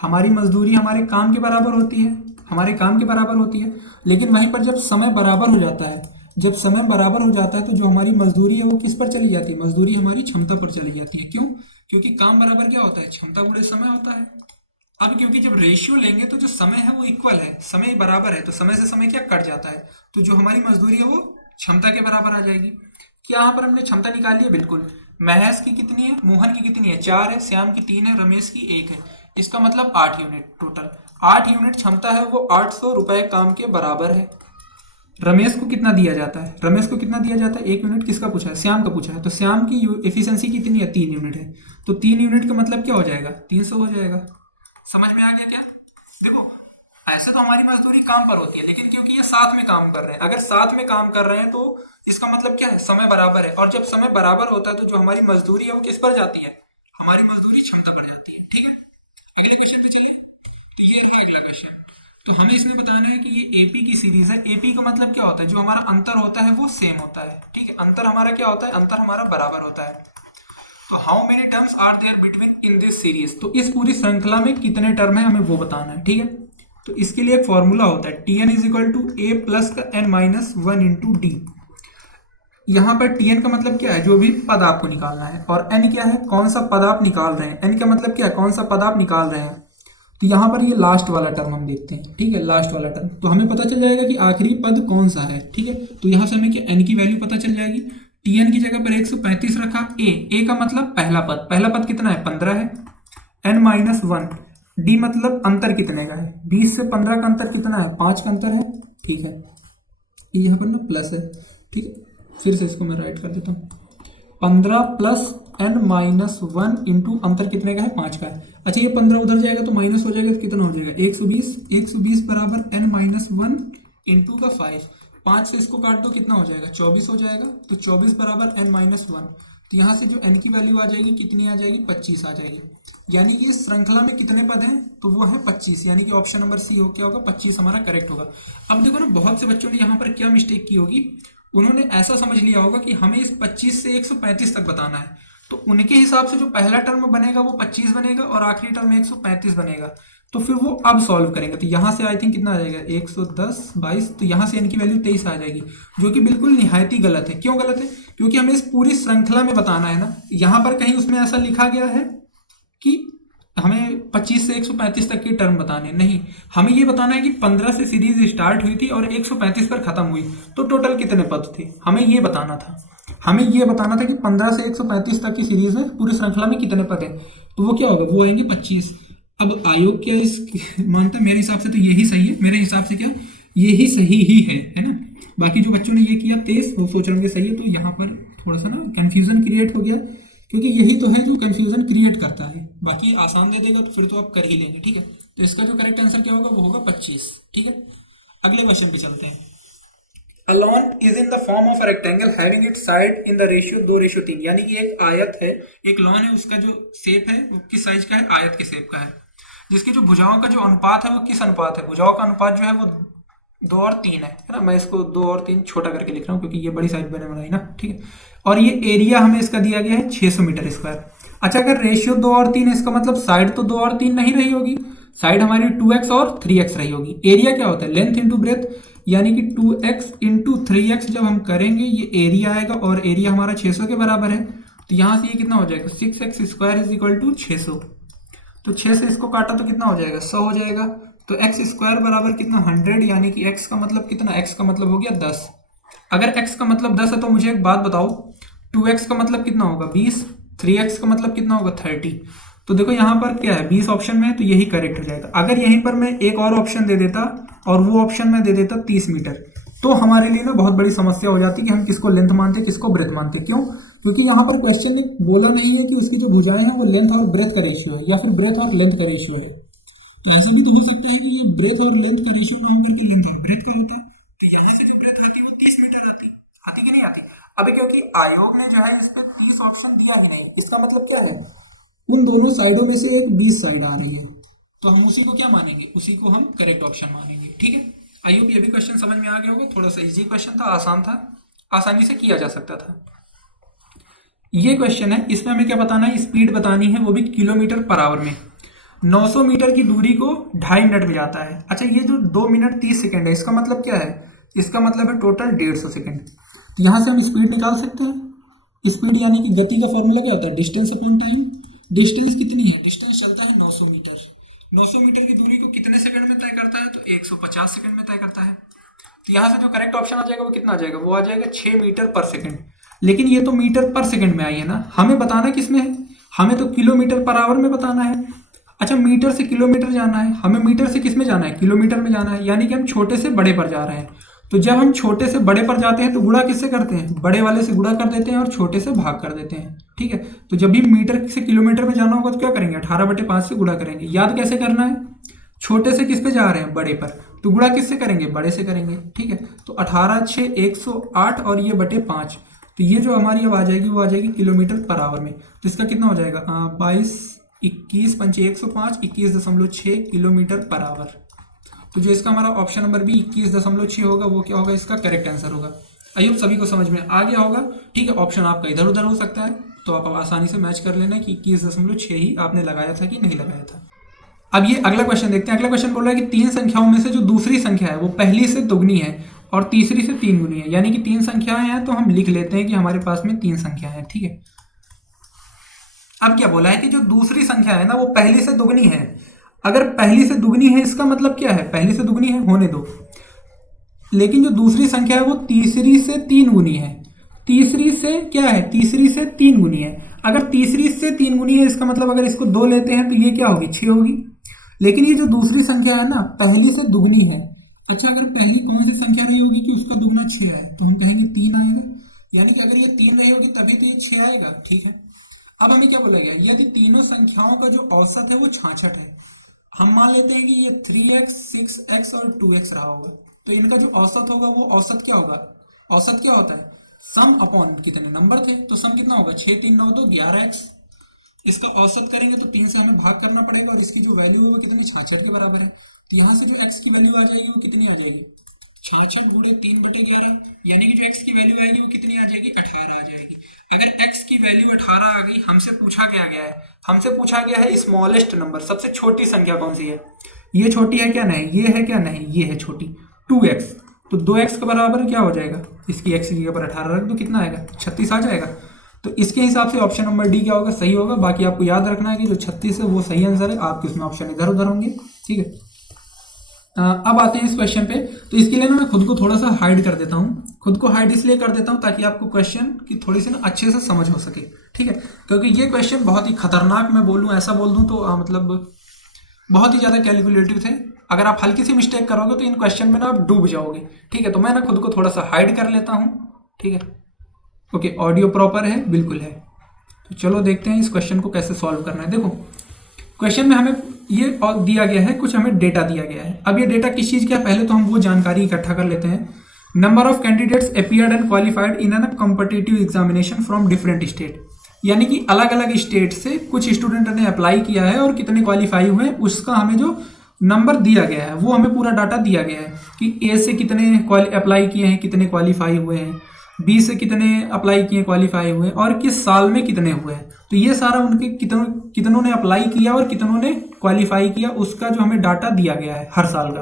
हमारी मजदूरी हमारे काम के बराबर होती है, हमारे काम के बराबर होती है। लेकिन वहीं पर जब समय बराबर हो जाता है, जब समय बराबर हो जाता है, तो जो हमारी मजदूरी है वो किस पर चली जाती है? मजदूरी हमारी क्षमता पर चली जाती है। क्यों? क्योंकि काम बराबर क्या होता है? क्षमता गुणे समय होता है। अब क्योंकि जब रेशियो लेंगे तो जो समय है वो इक्वल है, समय बराबर है, तो समय से समय क्या कट जाता है, तो जो हमारी मजदूरी है वो क्षमता के बराबर आ जाएगी। क्या यहाँ पर हमने क्षमता निकाली है? बिल्कुल। महेश की कितनी है? मोहन की कितनी है? 4 है। श्याम की 3 है। रमेश की 1 है। इसका मतलब 8 यूनिट टोटल। 8 यूनिट क्षमता है, वो 800 रुपए काम के बराबर है। रमेश को कितना दिया जाता है? रमेश को कितना दिया जाता है? 1 यूनिट। किसका पूछा है? श्याम का पूछा है। तो श्याम की एफिशिएंसी कितनी है? 3 यूनिट है। तो 3 यूनिट का मतलब क्या हो जाएगा? 300 हो जाएगा। समझ में आ गया क्या? देखो, ऐसे तो हमारी मजदूरी काम पर होती है, लेकिन क्योंकि ये साथ में काम कर रहे हैं, अगर साथ में काम कर रहे हैं तो इसका मतलब क्या है? समय बराबर है। और जब समय बराबर होता है तो जो हमारी मजदूरी है वो किस पर जाती है? हमारी मजदूरी क्षमता पर जाती है, ठीक है। अगले क्वेश्चन पे चलिए। तो ये है अगला क्वेश्चन। तो हमें इसमें बताना है कि ये एपी की सीरीज है। एपी का मतलब क्या होता है? जो हमारा अंतर होता है वो सेम होता है, ठीक है। अंतर हमारा क्या होता है? अंतर हमारा बराबर होता है। तो how many terms are there between in this series? तो इस पूरी श्रृंखला में कितने टर्म है, हमें वो बताना है, ठीक है। तो इसके लिए एक फॉर्मूला होता है, T N is equal to A plus का एन माइनस 1 इंटू डी। यहाँ पर टी एन का मतलब क्या है? जो भी पद आपको निकालना है। और एन क्या है? कौन सा पद आप निकाल रहे हैं। एन का मतलब क्या है? कौन सा पद आप निकाल रहे हैं। तो यहाँ पर ये लास्ट वाला टर्म हम देखते हैं, ठीक है। लास्ट वाला टर्म, तो हमें पता चल जाएगा कि आखिरी पद कौन सा है, ठीक है। तो यहाँ से हमें क्या एन की वैल्यू पता चल जाएगी। टी एन की जगह पर 135 रखा। ए का मतलब पहला पद, पहला पद कितना है? 15 है। एन माइनस 1, डी मतलब अंतर कितने का है? 20 से 15 का अंतर कितना है? 5 का अंतर है, ठीक है। ये यहाँ पर ना प्लस है, ठीक है। फिर से इसको मैं राइट कर देता हूँ। 15 प्लस एन माइनस 1 इंटू अंतर कितने का है? 5 का है। अच्छा, ये 15 उधर जाएगा तो माइनस हो जाएगा, तो कितना हो जाएगा? 120। 120 बराबर एन माइनस 1 इंटू का 5। 5 से इसको काट दो, कितना हो जाएगा? 24 हो जाएगा। तो 24 बराबर एन माइनस 1। तो यहाँ से जो एन की वैल्यू आ जाएगी कितनी आ जाएगी? 25 आ जाएगी। यानी कि इस श्रृंखला में कितने पद हैं? तो वो है 25। यानी कि ऑप्शन नंबर सी हो क्या होगा? 25 हमारा करेक्ट होगा। अब देखो ना, बहुत से बच्चों ने यहाँ पर क्या मिस्टेक की होगी, उन्होंने ऐसा समझ लिया होगा कि हमें इस 25 से 135 तक बताना है। तो उनके हिसाब से जो पहला टर्म बनेगा वो 25 बनेगा और आखिरी टर्म 135 बनेगा। तो फिर वो अब सॉल्व करेंगे। तो यहाँ से आई थिंक कितना आ जाएगा? 110 22। तो यहाँ से इनकी वैल्यू 23 आ जाएगी, जो कि बिल्कुल निहायती गलत है। क्यों गलत है? क्योंकि हमें इस पूरी श्रृंखला में बताना है ना। यहाँ पर कहीं उसमें ऐसा लिखा गया है कि हमें 25 से 135 तक की टर्म बताने, नहीं, हमें ये बताना है कि 15 से सीरीज स्टार्ट हुई थी और 135 पर खत्म हुई, तो टोटल कितने पद थे, हमें ये बताना था। हमें ये बताना था कि 15 से 135 तक की सीरीज में पूरी श्रृंखला में कितने पद हैं, तो वो क्या होगा? वो आएंगे 25। अब आयोग क्या इस मानता है? मेरे हिसाब से तो यही सही है। मेरे हिसाब से क्या यही सही ही है ना। बाकी जो बच्चों ने ये किया 23, वो सोच रहे होंगे सही है। तो यहाँ पर थोड़ा सा ना कंफ्यूजन क्रिएट हो गया, क्योंकि यही तो है जो कंफ्यूजन क्रिएट करता है। बाकी आसान दे देगा तो फिर तो आप कर ही लेंगे, ठीक है। तो इसका जो करेक्ट आंसर क्या होगा? वो होगा 25, ठीक है। अगले क्वेश्चन पे चलते हैं। A lawn is in the form of a rectangle having its side in the ratio 2:3। यानी कि एक आयत है, एक लॉन है, उसका जो शेप है वो किस साइज का है? आयत के शेप का है, जिसकी जो भुजाओं का जो अनुपात है वो किस अनुपात है? भुजाओं का अनुपात जो है वो 2 और 3 है ना। मैं इसको 2 और 3 छोटा करके लिख रहा हूँ क्योंकि ये बड़ी साइज बने बनाई ना, ठीक है। और ये एरिया हमें इसका दिया गया है 600 मीटर स्क्वायर। अच्छा, अगर रेशियो 2 और 3 है, इसका मतलब साइड तो 2 और 3 नहीं रही होगी, साइड हमारी 2x और 3x रही होगी। एरिया क्या होता है? Length into breadth. यानी कि 2x इंटू 3x जब हम करेंगे ये एरिया आएगा और एरिया हमारा 600 के बराबर है। तो यहाँ से ये कितना हो जाएगा 6x square is equal to 600। तो 6 से इसको काटा तो कितना हो जाएगा 100 हो जाएगा। तो x स्क्वायर बराबर कितना 100, यानी कि x का मतलब कितना, x का मतलब हो गया 10। अगर x का मतलब 10 है तो मुझे एक बात बताओ 2x का मतलब कितना होगा 20, 3x का मतलब कितना होगा 30। तो देखो यहाँ पर क्या है 20 ऑप्शन में है तो यही करेक्ट हो जाएगा। अगर यहीं पर मैं एक और ऑप्शन दे देता और वो ऑप्शन में दे देता 30 मीटर, तो हमारे लिए ना बहुत बड़ी समस्या हो जाती कि हम किसको लेंथ मानते किसको ब्रेथ मानते। क्यों? क्योंकि यहाँ पर क्वेश्चन ने बोला नहीं है कि उसकी जो भुजाएं हैं वो लेंथ और ब्रेथ का रेशियो है या फिर ब्रेथ और लेंथ का रेशियो है। तो ऐसे भी तो हो सकता है कि ये ब्रेथ और लेंथ का रेशियो ना होकर के लेंथ और ब्रेथ का होता है। तो यहाँ से जो ब्रेथ आती है वो 30 मीटर आती कि नहीं आती? अभी क्योंकि आयोग ने जो है इस पर 30 ऑप्शन दिया ही नहीं, इसका मतलब क्या है उन दोनों साइडों में से एक 20 साइड आ रही है, तो हम उसी को क्या मानेंगे, उसी को हम करेक्ट ऑप्शन मानेंगे। ठीक है, आई होप ये भी क्वेश्चन समझ में आ गया होगा। थोड़ा सा इजी क्वेश्चन था, आसान था, आसानी से किया जा सकता था। ये क्वेश्चन है, इसमें हमें क्या बताना है, स्पीड बतानी है, वो भी किलोमीटर पर आवर में। 900 मीटर की दूरी को 2.5 मिनट में जाता है। अच्छा, ये जो 2 मिनट 30 सेकेंड है, इसका मतलब क्या है, इसका मतलब है टोटल 150 सेकेंड। तो यहाँ से हम स्पीड निकाल सकते हैं। स्पीड यानी कि गति का फॉर्मूला क्या होता है, डिस्टेंस अपॉन टाइम। डिस्टेंस कितनी है, डिस्टेंस चलता है 900 मीटर। 900 मीटर की दूरी को कितने सेकंड में तय करता है, तो 150 सेकंड में तय करता है। तो यहाँ से जो करेक्ट ऑप्शन आ जाएगा वो कितना आ जाएगा, वो आ जाएगा 6 मीटर पर सेकंड। लेकिन ये तो मीटर पर सेकंड में आई है ना, हमें बताना किस में है, हमें तो किलोमीटर पर आवर में बताना है। अच्छा, मीटर से किलोमीटर जाना है, हमें मीटर से किस में जाना है, किलोमीटर में जाना है, यानी कि हम छोटे से बड़े पर जा रहे हैं। तो जब हम छोटे से बड़े पर जाते हैं तो गुणा किससे करते हैं, बड़े वाले से गुणा कर देते हैं और छोटे से भाग कर देते हैं। ठीक है, तो जब भी मीटर से किलोमीटर में जाना होगा तो क्या करेंगे, 18/5 से गुणा करेंगे। याद कैसे करना है, छोटे से किस पे जा रहे हैं, बड़े पर, तो गुणा किससे करेंगे, बड़े से करेंगे। ठीक है, तो 18 6 108 और ये बटे 5, तो ये जो हमारी अब आ जाएगी वो आ जाएगी किलोमीटर पर आवर में। तो इसका कितना हो जाएगा 22 21 पंचे 105 21.6 किलोमीटर पर आवर। तो जो इसका हमारा ऑप्शन नंबर बी 21.6 होगा वो क्या होगा, इसका करेक्ट आंसर होगा। आई होप सभी को समझ में आ गया होगा। ठीक है, ऑप्शन आपका इधर उधर हो सकता है तो आप आसानी से मैच कर लेना कि 21.6 ही आपने लगाया था कि नहीं लगाया था। अब ये अगला क्वेश्चन देखते हैं। अगला क्वेश्चन बोल रहा है कि 3 संख्याओं में से जो दूसरी संख्या है वो पहली से दुगनी है और तीसरी से 3 गुनी है। यानी कि 3 संख्याएं हैं तो हम लिख लेते हैं कि हमारे पास में 3 संख्या है। ठीक है, अब क्या बोला है कि जो दूसरी संख्या है ना वो पहली से दुगनी है। अगर पहली से दुगनी है इसका मतलब क्या है, पहली से दुगनी है होने दो, लेकिन जो दूसरी संख्या है वो तीसरी से 3 गुनी है। तीसरी से क्या है, तीसरी से 3 गुनी है। अगर तीसरी से 3 गुनी है इसका मतलब अगर इसको 2 लेते हैं तो ये क्या होगी, 6 होगी। लेकिन ये जो दूसरी संख्या है ना पहली से दुगनी है। अच्छा, अगर पहली कौन सी संख्या रही होगी कि उसका दुगना 6 है, तो हम कहेंगे 3 आएगा। यानी कि अगर ये 3 रही होगी तभी तो ये 6 आएगा। ठीक है, अब हमें क्या बोला गया, यदि तीनों संख्याओं का जो औसत है वो 66 है। हम मान लेते हैं कि ये 3x 6x और 2x रहा होगा, तो इनका जो औसत होगा वो औसत क्या होगा, औसत क्या होता है, सम अपॉन कितने नंबर थे, तो सम कितना होगा 6 3 9 2 11x। इसका औसत करेंगे तो 3 से हमें भाग करना पड़ेगा और इसकी जो वैल्यू है वो कितनी 66 के बराबर है। तो यहाँ से जो x की वैल्यू आ जाएगी वो कितनी आ जाएगी 66 गुणे 3/11, यानी कि जो x की वैल्यू आएगी वो कितनी आ जाएगी 18 आ जाएगी। अगर x की वैल्यू 18 आ गई, हमसे पूछा गया है, हमसे पूछा गया है स्मॉलेस्ट नंबर, सबसे छोटी संख्या कौन सी है, ये छोटी है क्या, नहीं, ये है क्या, नहीं, ये है छोटी 2x। तो 2x के बराबर क्या हो जाएगा, इसकी x की जगह पर 18 रख दो, कितना आएगा 36 आ जाएगा। तो इसके हिसाब से ऑप्शन नंबर डी क्या होगा, सही होगा। बाकी आपको याद रखना है कि जो 36 है वो सही आंसर है, आपके उसमें ऑप्शन इधर उधर होंगे। ठीक है, अब आते हैं इस क्वेश्चन पे। तो इसके लिए ना मैं खुद को थोड़ा सा हाइड कर देता हूँ, खुद को हाइड इसलिए कर देता हूँ ताकि आपको क्वेश्चन की थोड़ी सी ना अच्छे से समझ हो सके। ठीक है, क्योंकि ये क्वेश्चन बहुत ही खतरनाक, मैं बोलूँ ऐसा बोल दूँ तो मतलब बहुत ही ज़्यादा कैलकुलेटिव थे। अगर आप हल्की सी मिस्टेक करोगे तो इन क्वेश्चन में ना आप डूब जाओगे। ठीक है, तो मैं ना खुद को थोड़ा सा हाइड कर लेता हूँ। ठीक है, ओके, ऑडियो प्रॉपर है, बिल्कुल है। तो चलो देखते हैं इस क्वेश्चन को कैसे सॉल्व करना है। देखो क्वेश्चन में हमें ये दिया गया है, कुछ हमें डेटा दिया गया है। अब ये डेटा किस चीज़ का है, पहले तो हम वो जानकारी इकट्ठा कर लेते हैं। Number of candidates appeared and qualified in an competitive examination from different state, यानी कि अलग अलग स्टेट से कुछ स्टूडेंट ने अप्लाई किया है और कितने क्वालिफाई हुए हैं उसका हमें जो नंबर दिया गया है वो हमें पूरा डाटा दिया गया है कि ए से कितने अप्लाई किए हैं, कितने क्वालिफाई हुए हैं, बी से कितने अप्लाई किए क्वालिफाई हुए और किस साल में कितने हुए हैं। तो ये सारा उनके कितनों ने अप्लाई किया और कितनों ने क्वालिफाई किया उसका जो हमें डाटा दिया गया है हर साल का।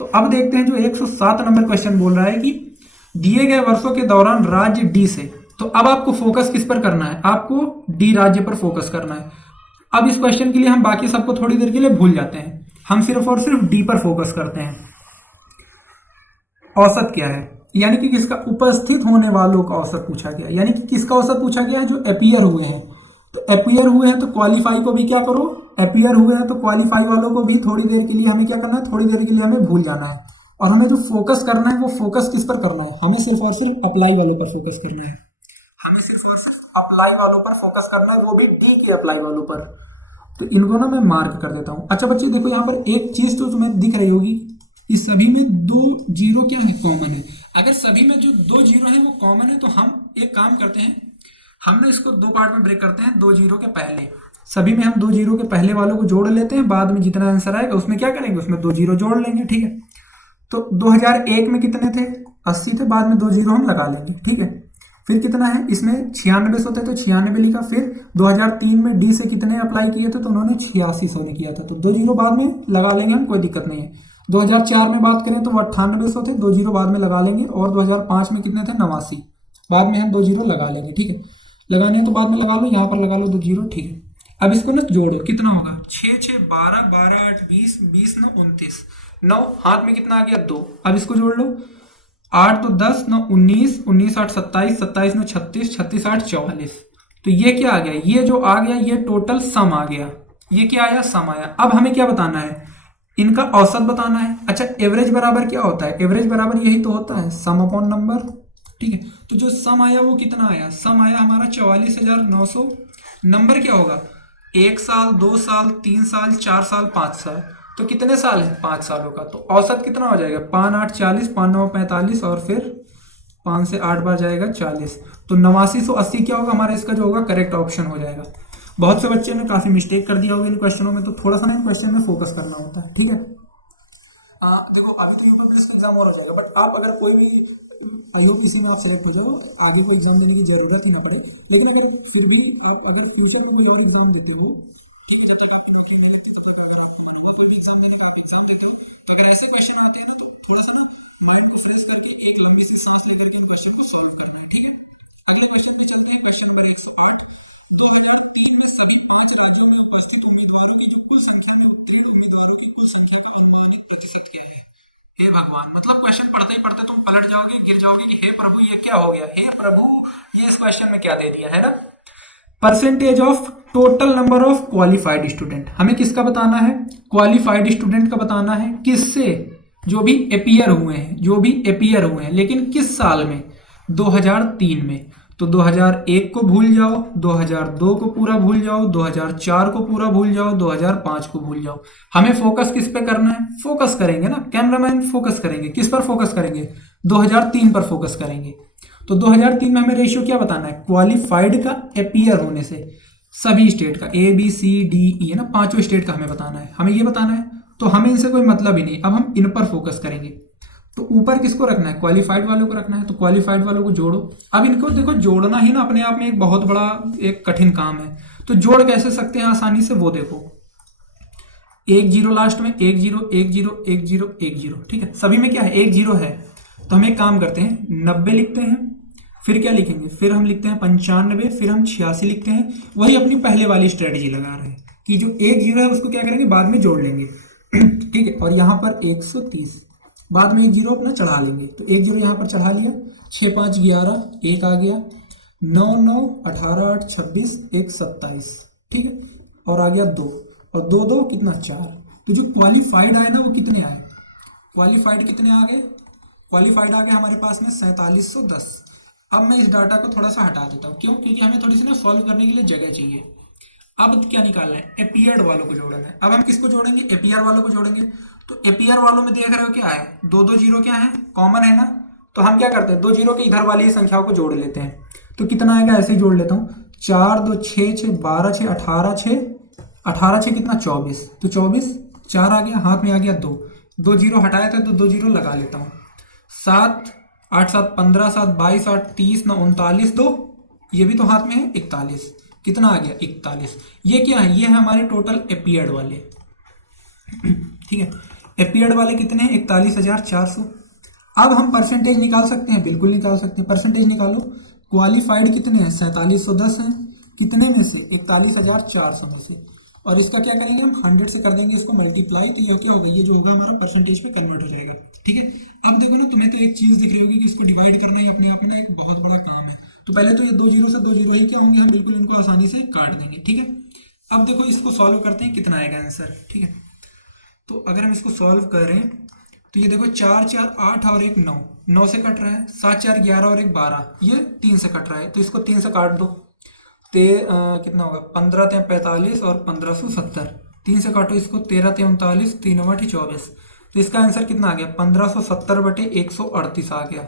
तो अब देखते हैं जो 107 नंबर क्वेश्चन बोल रहा है कि दिए गए वर्षों के दौरान राज्य डी से, तो अब आपको फोकस किस पर करना है, आपको डी राज्य पर फोकस करना है। अब इस क्वेश्चन के लिए हम बाकी सबको थोड़ी देर के लिए भूल जाते हैं, हम सिर्फ और सिर्फ डी पर फोकस करते हैं। औसत क्या है, यानी कि किसका, उपस्थित होने वालों का औसत पूछा गया, यानी कि किसका औसत पूछा गया है, जो अपीयर हुए हैं। तो अपीयर हुए हैं तो क्वालिफाई को भी क्या करो, अपीयर हुए हैं तो क्वालिफाई वालों को भी थोड़ी देर के लिए हमें क्या करना है, थोड़ी देर के लिए हमें भूल जाना है। और हमें जो फोकस करना है वो फोकस किस पर करना है, हमें सिर्फ और सिर्फ अप्लाई वालों पर फोकस करना है, हमें सिर्फ और सिर्फ अप्लाई वालों पर फोकस करना है, वो भी डी के अप्लाई वालों पर। तो इनको ना मैं मार्क कर देता हूं। अच्छा बच्चे देखो, यहाँ पर एक चीज तो तुम्हें दिख रही होगी, इस सभी में 2 जीरो क्या है, कॉमन है। अगर सभी में जो 2 जीरो है वो कॉमन है तो हम एक काम करते हैं, हम ना इसको 2 पार्ट में ब्रेक करते हैं। 2 जीरो के पहले, सभी में हम 2 जीरो के पहले वालों को जोड़ लेते हैं, बाद में जितना आंसर आएगा उसमें क्या करेंगे, उसमें 2 जीरो जोड़ लेंगे, ठीक है। तो 2001 में कितने थे, 80 थे, बाद में 2 जीरो हम लगा लेंगे, ठीक है। फिर कितना है, इसमें 96 थे तो 96 लिखा। फिर 2003 में डी से कितने अप्लाई किए थे, तो उन्होंने 8600 ने किया था, तो 2 जीरो बाद में लगा लेंगे हम, कोई दिक्कत नहीं है। 2004 में बात करें तो वो 9800 थे, 2 जीरो बाद में लगा लेंगे। और 2005 में कितने थे, 89, बाद में हम 2 जीरो लगा लेंगे, ठीक है। लगाने हैं तो बाद में लगा लो, यहाँ पर लगा लो 2 जीरो, ठीक है। अब इसको ना जोड़ो, कितना होगा, 6 6 12 12 8 20 20 9 29, 9 हाथ में कितना आ गया, 2। अब इसको जोड़ लो, 8 तो 10 9 19 19 8 27 27 9 36 36 8 44। तो ये क्या आ गया, ये जो आ गया ये टोटल सम आ गया, ये क्या आया, सम आया। अब हमें क्या बताना है, इनका औसत बताना है। अच्छा एवरेज बराबर क्या होता है, एवरेज बराबर यही तो होता है, सम अपॉन नंबर, ठीक है। तो जो सम आया वो कितना आया, सम आया हमारा 44,900। नंबर क्या होगा, 1 साल 2 साल 3 साल 4 साल 5 साल, तो कितने साल है, 5 सालों का। तो औसत कितना हो जाएगा, 5 8 40, 5 9 45, और फिर 5 से 8 बार जाएगा 40, तो 8980 क्या होगा हमारा, इसका जो होगा करेक्ट ऑप्शन हो जाएगा। बहुत से बच्चे ने काफी मिस्टेक कर दिया होगा इन क्वेश्चनों में, तो थोड़ा सा ना इन क्वेश्चन में फोकस करना होता है, ठीक है। देखो अभी तो यूपीएससी का एग्जाम हो रहा है, बट आप अगर कोई भी, आई होप इसी में आप सेलेक्ट हो जाओ, आगे कोई एग्जाम देने की जरूरत ही ना पड़े। लेकिन अगर फिर भी आप अगर फ्यूचर में कोई और एग्जाम देते हो, ठीक है, जब तक आपकी नौकरी नहीं लगती तब तक अगर आपको अनुभव कोई भी एग्जाम देना, आप एग्जाम देते हो, तो अगर ऐसे क्वेश्चन आते हैं ना, तो थोड़ा सा ना माइंड को फ्रेश करके एक लंबी सी सांस लेकर के इन क्वेश्चन को सॉल्व करना है, ठीक है। अगले क्वेश्चन पे चलते हैं, क्वेश्चन नंबर 108। 2003 में सभी 5 राज्यों में उपस्थित उम्मीदवारों की जो कुल संख्या में उत्तीर्ण उम्मीदवारों की कुल संख्या का अनुमानित प्रतिशत क्या है। हे भगवान, मतलब क्वेश्चन पढ़ते ही पढ़ते तुम पलट जाओगे, गिर जाओगे कि हे प्रभु ये क्या हो गया, हे प्रभु ये इस क्वेश्चन में क्या दे दिया है ना। Percentage of total number of qualified student, हमें किसका बताना है, क्वालिफाइड स्टूडेंट का बताना है, किससे, जो भी अपीयर हुए हैं, जो भी अपीयर हुए हैं, लेकिन किस साल में, 2003 में। तो 2001 को भूल जाओ, 2002 को पूरा भूल जाओ, 2004 को पूरा भूल जाओ, 2005 को भूल जाओ। हमें फोकस किस पे करना है, फोकस करेंगे ना कैमरामैन, फोकस करेंगे किस पर, फोकस करेंगे 2003 पर फोकस करेंगे। तो 2003 में हमें रेशियो क्या बताना है, क्वालिफाइड का अपीयर होने से सभी स्टेट का, A B C D E है ना, 5 स्टेट का हमें बताना है, हमें ये बताना है। तो हमें इनसे कोई मतलब ही नहीं, अब हम इन पर फोकस करेंगे। तो ऊपर किसको रखना है, क्वालिफाइड वालों को रखना है, तो क्वालिफाइड वालों को जोड़ो। अब इनको देखो, जोड़ना ही ना अपने आप में एक बहुत बड़ा एक कठिन काम है। तो जोड़ कैसे सकते हैं आसानी से, वो देखो, 1 जीरो लास्ट में, 1 जीरो 1 जीरो 1 जीरो 1 जीरो, ठीक है। सभी में क्या है, 1 जीरो है। तो हम एक काम करते हैं, 90 लिखते हैं, फिर क्या लिखेंगे, फिर हम लिखते हैं 95, फिर हम 86 लिखते हैं। वही अपनी पहले वाली स्ट्रेटेजी लगा रहे हैं कि जो 1 जीरो है उसको क्या करेंगे, बाद में जोड़ लेंगे, ठीक है। और यहाँ पर 130, बाद में 1 जीरो अपना चढ़ा लेंगे, तो 1 जीरो यहाँ पर चढ़ा लिया, 6 5 11, 1 आ गया, 9 9 18 8 26 1 27, ठीक है। और आ गया 2, और 2 2 कितना 4। तो जो क्वालिफाइड आए ना वो कितने आए, क्वालिफाइड कितने आ गए, क्वालिफाइड आ गए हमारे पास में 4710। अब मैं इस डाटा को थोड़ा सा हटा देता हूँ, क्यों, क्योंकि हमें थोड़ी सी ना सॉल्व करने के लिए जगह चाहिए। अब क्या निकालना है, अपीयर्ड वालों को जोड़ना है। अब हम किसको जोड़ेंगे, अपीयर वालों को जोड़ेंगे। तो अपीयर वालों में देख रहे हो क्या है, 2 2 जीरो क्या है, कॉमन है ना। तो हम क्या करते हैं, 2 जीरो के इधर वाली संख्याओं को जोड़ लेते हैं। तो कितना आएगा, ऐसे ही जोड़ लेता हूँ, 4 2 6 6 12 6 18 6 18 6 कितना 24, तो 24 4 आ गया, हाथ में आ गया 2 2 जीरो हटाया था तो 2 जीरो लगा लेता हूँ। 7 8 7 15 7 22 8 30 9 39 2, ये भी तो हाथ में है 41, कितना आ गया 41। ये क्या है, ये है हमारे टोटल अपीयर्ड वाले, ठीक है। एपीएड वाले कितने हैं? 41,400। अब हम परसेंटेज निकाल सकते हैं, बिल्कुल निकाल सकते हैं। परसेंटेज निकालो। क्वालिफाइड कितने हैं? 4710 हैं। कितने में से? 41,400 में से। और इसका क्या करेंगे हम? 100 से कर देंगे इसको मल्टीप्लाई, तो ये क्या होगा? ये जो होगा हमारा परसेंटेज पे कन्वर्ट हो जाएगा। ठीक है। अब देखो ना, तुम्हें तो एक चीज दिख रही होगी कि इसको डिवाइड करना ही अपने आप में ना एक बहुत बड़ा काम है। तो पहले तो ये दो जीरो से दो जीरो ही क्या होंगे, हम बिल्कुल इनको आसानी से काट देंगे। ठीक है। अब देखो इसको सॉल्व करते हैं, कितना आएगा आंसर। ठीक है। तो अगर हम इसको सॉल्व करें तो ये देखो, 4 4 8 और एक 9, 9 से कट रहा है। 7 4 11 और एक 12, ये 3 से कट रहा है। तो इसको 3 से काट दो। कितना होगा? 15 3 45 और 1570। 3 से काटो इसको। 13 3 39, 3 8 24। तो इसका आंसर कितना आ गया? 1570 बटे 138 आ गया।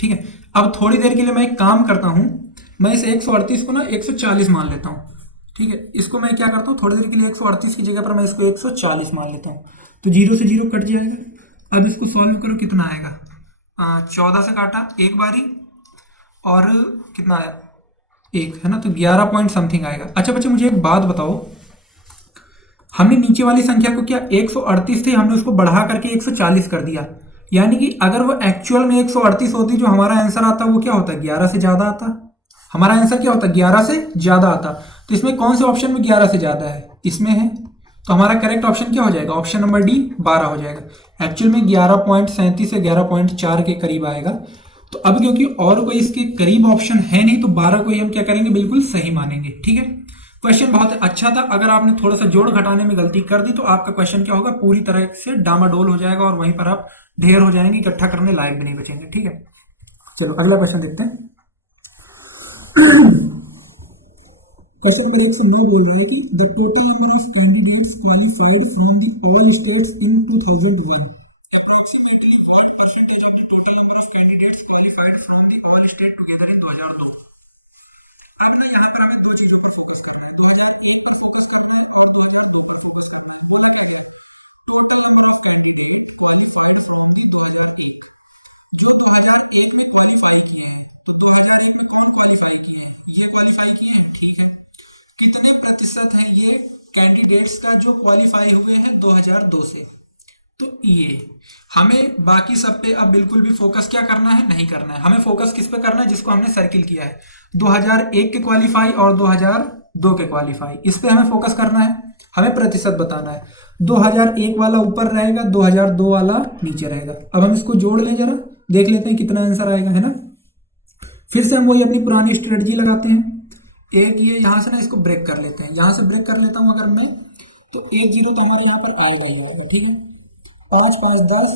ठीक है। अब थोड़ी देर के लिए मैं एक काम करता हूं, मैं इस 138 को ना 140 मान लेता हूं। ठीक है। इसको मैं क्या करता हूँ, थोड़ी देर के लिए 138 की जगह पर मैं इसको 140 मान लेता हूँ। तो जीरो से जीरो कट जाएगा। अब इसको सॉल्व करो, कितना आएगा? 14 से काटा एक बारी, और कितना आया? एक, है ना? तो 11 पॉइंट समथिंग आएगा। अच्छा बच्चे, मुझे एक बात बताओ, हमने नीचे वाली संख्या को क्या 138 थी, हमने उसको बढ़ा करके 140 कर दिया। यानी कि अगर वो एक्चुअल में 138 होती, जो हमारा आंसर आता वो क्या होता? 11 से ज्यादा आता। हमारा आंसर क्या होता? 11 से ज्यादा आता। तो इसमें कौन से ऑप्शन में 11 से ज्यादा है? इसमें है। तो हमारा करेक्ट ऑप्शन क्या हो जाएगा? ऑप्शन नंबर डी, 12 हो जाएगा। एक्चुअल में 11.37 से 11.4 के करीब आएगा। तो अब क्योंकि और कोई इसके करीब ऑप्शन है नहीं, तो 12 को ही हम क्या करेंगे? बिल्कुल सही मानेंगे। ठीक है। क्वेश्चन बहुत अच्छा था। अगर आपने थोड़ा सा जोड़ घटाने में गलती कर दी तो आपका क्वेश्चन क्या होगा? पूरी तरह से डामाडोल हो जाएगा, और वहीं पर आप ढेर हो जाएंगे, इकट्ठा करने लायक भी नहीं बचेंगे। ठीक है। चलो अगला क्वेश्चन देखते हैं। क्वेश्चन नंबर 109 बोल रहा है कि the total number of candidates qualified from the all states in 2001, approximately what percentage of the total number of candidates qualified from the all state together in 2002। अब ना यहाँ पर हमें दो चीजों पर फोकस करना है, 2001 पर फोकस करना है और 2002 पर फोकस करना है। बोला क्या? Total number of candidate qualified from the 2001, जो 2001 में क्वालिफाई किए हैं। तो 2001 में कौन क्वालिफाई किए हैं? ये क्वालिफाई किए हैं। ठीक है। कितने प्रतिशत है ये कैंडिडेट्स का जो क्वालिफाई हुए हैं 2002 से? तो ये हमें बाकी सब पे अब बिल्कुल भी फोकस क्या करना है? नहीं करना है। हमें फोकस किस पे करना है? जिसको हमने सर्किल किया है, 2001 के क्वालिफाई और 2002 के क्वालिफाई, इस पे हमें फोकस करना है। हमें प्रतिशत बताना है। 2001 वाला ऊपर रहेगा, 2002 वाला नीचे रहेगा। अब हम इसको जोड़ लें, जरा देख लेते हैं कितना आंसर आएगा, है ना? फिर से हम वही अपनी पुरानी स्ट्रेटजी लगाते हैं। एक ये यहाँ से ना इसको ब्रेक कर लेते हैं, यहाँ से ब्रेक कर लेता हूँ अगर मैं, तो एक जीरो तो हमारे यहाँ पर आएगा ही आएगा। ठीक है। 5 5 10,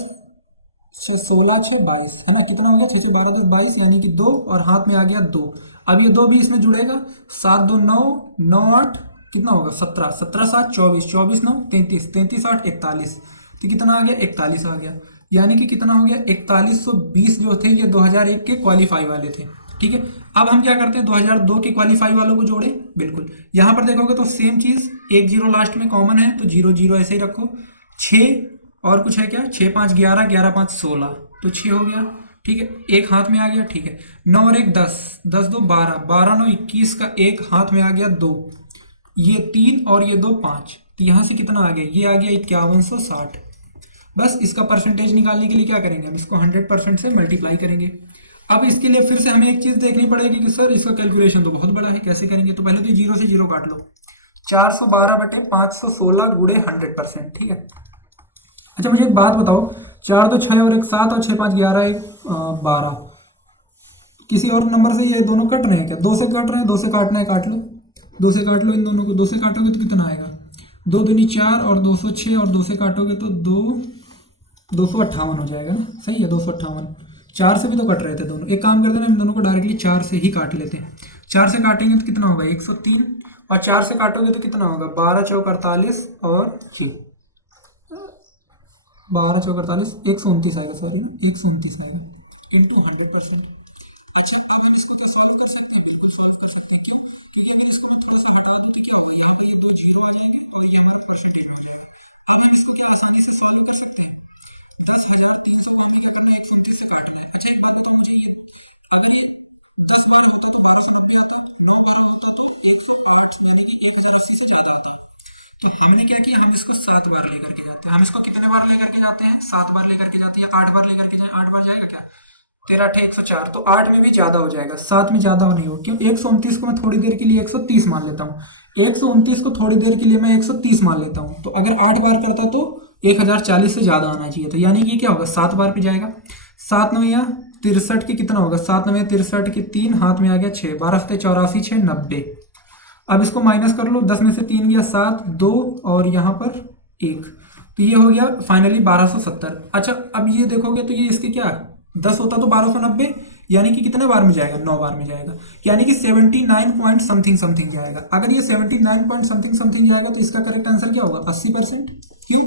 16 6 22, है ना? कितना होगा? 6 12 10 22, यानी कि 2, और हाथ में आ गया 2। अब ये 2 भी इसमें जुड़ेगा। 7 2 9, 9 8, कितना होगा? 17, 17 7 24, 24 9 33, 33 8 41। तो कितना आ गया? 41 आ गया। यानी कि कितना हो गया? 4120 जो थे ये 2001 के क्वालिफाई वाले थे। ठीक है। अब हम क्या करते हैं? 2002 के क्वालिफाई वालों को जोड़े। बिल्कुल। यहां पर देखोगे तो सेम चीज, एक जीरो लास्ट में कॉमन है, तो जीरो जीरो ऐसे ही रखो। 6 और कुछ है क्या? 6 5 11, 11 5 16, तो 6 हो गया। ठीक है। एक हाथ में आ गया। ठीक है। 9 और एक 10, 10 2 12, 12 9 21 का एक हाथ में आ गया 2, ये 3 और ये 2 5। तो यहां से कितना आ गया? ये आ गया 5160। बस इसका परसेंटेज निकालने के लिए क्या करेंगे? हम इसको 100% से मल्टीप्लाई करेंगे। अब इसके लिए फिर से हमें एक चीज देखनी पड़ेगी कि सर इसका कैलकुलेशन तो बहुत बड़ा है, कैसे करेंगे? तो पहले तो जीरो से जीरो काट लो। 412 बटे 516 गुड़े 100%। ठीक है। अच्छा मुझे एक बात बताओ, 4 2 6 और एक 7 और 6 5 11 एक 12, किसी और नंबर से ये दोनों कट रहे हैं क्या? 2 से कट रहे हैं, 2 से काटना है काट लो। 2 से काट लो इन दोनों को। 2 से काटोगे तो कितना आएगा? 2 दूनी 4 और 206, और 2 से काटोगे तो 258 हो जाएगा ना? सही है, 258। 4 से भी तो कट रहे थे दोनों। एक काम करते हैं ना, इन दोनों को डायरेक्टली 4 से ही काट लेते हैं। 4 से काटेंगे तो कितना होगा? 103, और 4 से काटोगे तो कितना होगा? 12 चौक 48 और 6, 12 चौक 48, 129 आएगा। सॉरी ना, 129 आएगा इंटू 100%। अच्छा अब हम इसको क्या सॉल्व कर सकते हैं? बिल्कुल सॉल्व कर सकते हैं। क्यों? क्योंकि अगर इसको मैं थोड़ा सा हटा दूं तो क्या होगा? ये दो जीरो आ जाएंगे और ये हमारा परसेंटेज हो जाएगा। अब हम इसको क्या आसानी से सॉल्व कर सकते हैं? 30,300 को हमें क्या करना है? 129 से काटना है। अच्छा एक बात बताओ मुझे, ये अगर ये 10 बार होता तो 1200 रुपये आते, 9 बार होता तो 108 में 1080 से ज्यादा आते। तो हमने क्या किया, हम इसको 7 बार लेकर के जाते हैं। हम इसको कितने बार लेकर के जाते हैं, 7 बार लेकर के जाते हैं। 8 बार लेकर के जाए, 8 बार जाएगा क्या, 13 8 104, तो 8 में भी ज्यादा हो जाएगा, 7 में ज्यादा नहीं हो, क्यों 129 को मैं थोड़ी देर के लिए 130 मान लेता हूँ। 129 को थोड़ी देर के लिए मैं 130 मान लेता हूँ, तो अगर 8 बार करता तो 1040 से ज्यादा आना चाहिए, तो यानी कि क्या होगा, 7 बार पे जाएगा। 7 9 63 के कितना होगा, 7 9 63 के 3 हाथ में आ गया 6, 12 7 84 6 90। अब इसको माइनस कर लो, 10 में से 3 गया 7, 2 और यहाँ पर 1, तो ये हो गया फाइनली 1270। अच्छा अब ये देखोगे तो ये इसके क्या, 10 होता तो 1290, यानी कि कितने बार में जाएगा, 9 बार में जाएगा, यानी कि 79 पॉइंट समथिंग समथिंग जाएगा। अगर ये 79 पॉइंट समथिंग समथिंग जाएगा तो इसका करेक्ट आंसर क्या होगा, 80%। क्यों,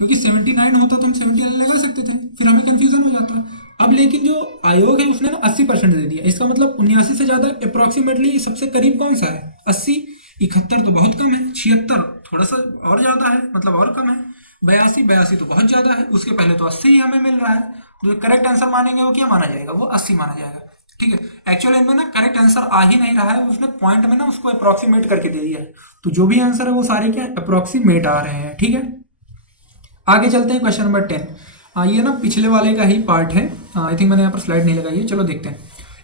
क्योंकि 79 होता तो हम 70 लगा सकते थे, फिर हमें कंफ्यूजन हो जाता। अब लेकिन जो आयोग है उसने ना 80% दे दिया, इसका मतलब 79 से ज्यादा अप्रोक्सीमेटली सबसे करीब कौन सा है, 80। 71 तो बहुत कम है, 76 थोड़ा सा और ज्यादा है, मतलब और कम है, 82 तो बहुत ज्यादा है, उसके पहले तो 80 ही हमें मिल रहा है। तो करेक्ट आंसर मानेंगे वो क्या माना जाएगा, वो 80 माना जाएगा। ठीक है, एक्चुअली इनमें ना करेक्ट आंसर आ ही नहीं रहा है, उसने पॉइंट में ना उसको अप्रोक्सीमेट करके दे दिया है, तो जो भी आंसर है वो सारे क्या अप्रोक्सीमेट आ रहे हैं। ठीक है, आगे चलते हैं क्वेश्चन नंबर 10। ये ना पिछले वाले का ही पार्ट है, आई थिंक मैंने यहाँ पर स्लाइड नहीं लगाई है, चलो देखते हैं।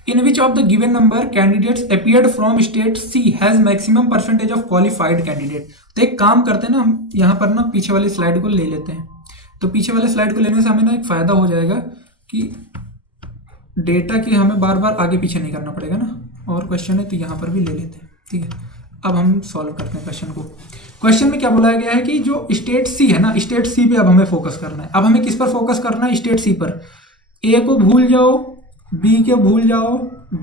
In which of the given number candidates appeared from state C has maximum percentage of qualified candidate. तो एक काम करते हैं ना, हम यहाँ पर ना पीछे वाली स्लाइड को ले लेते हैं। तो पीछे वाले स्लाइड को लेने से हमें ना एक फायदा हो जाएगा कि डेटा के हमें बार बार आगे पीछे नहीं करना पड़ेगा ना, और क्वेश्चन है तो यहाँ पर भी ले लेते हैं। ठीक है, अब हम सॉल्व करते हैं क्वेश्चन को। क्वेश्चन में क्या बोला गया है कि जो स्टेट सी है ना, स्टेट सी पे अब हमें फोकस करना है। अब हमें किस पर फोकस करना है, स्टेट सी पर। ए को भूल जाओ, बी को भूल जाओ,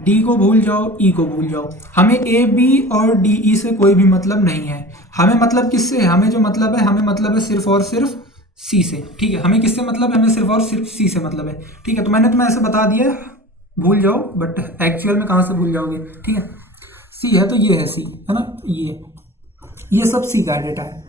डी को भूल जाओ, ई को भूल जाओ। हमें ए बी और डी ई से कोई भी मतलब नहीं है। हमें मतलब किससे है, हमें जो मतलब है, हमें मतलब है सिर्फ और सिर्फ सी से। ठीक है, हमें किससे मतलब है, हमें सिर्फ और सिर्फ सी से मतलब है। ठीक है, तो मैंने तुम्हें ऐसे बता दिया भूल जाओ, बट एक्चुअल में कहाँ से भूल जाओगे। ठीक है, सी है तो ये है सी, है ना, ये सब सी का डेटा है।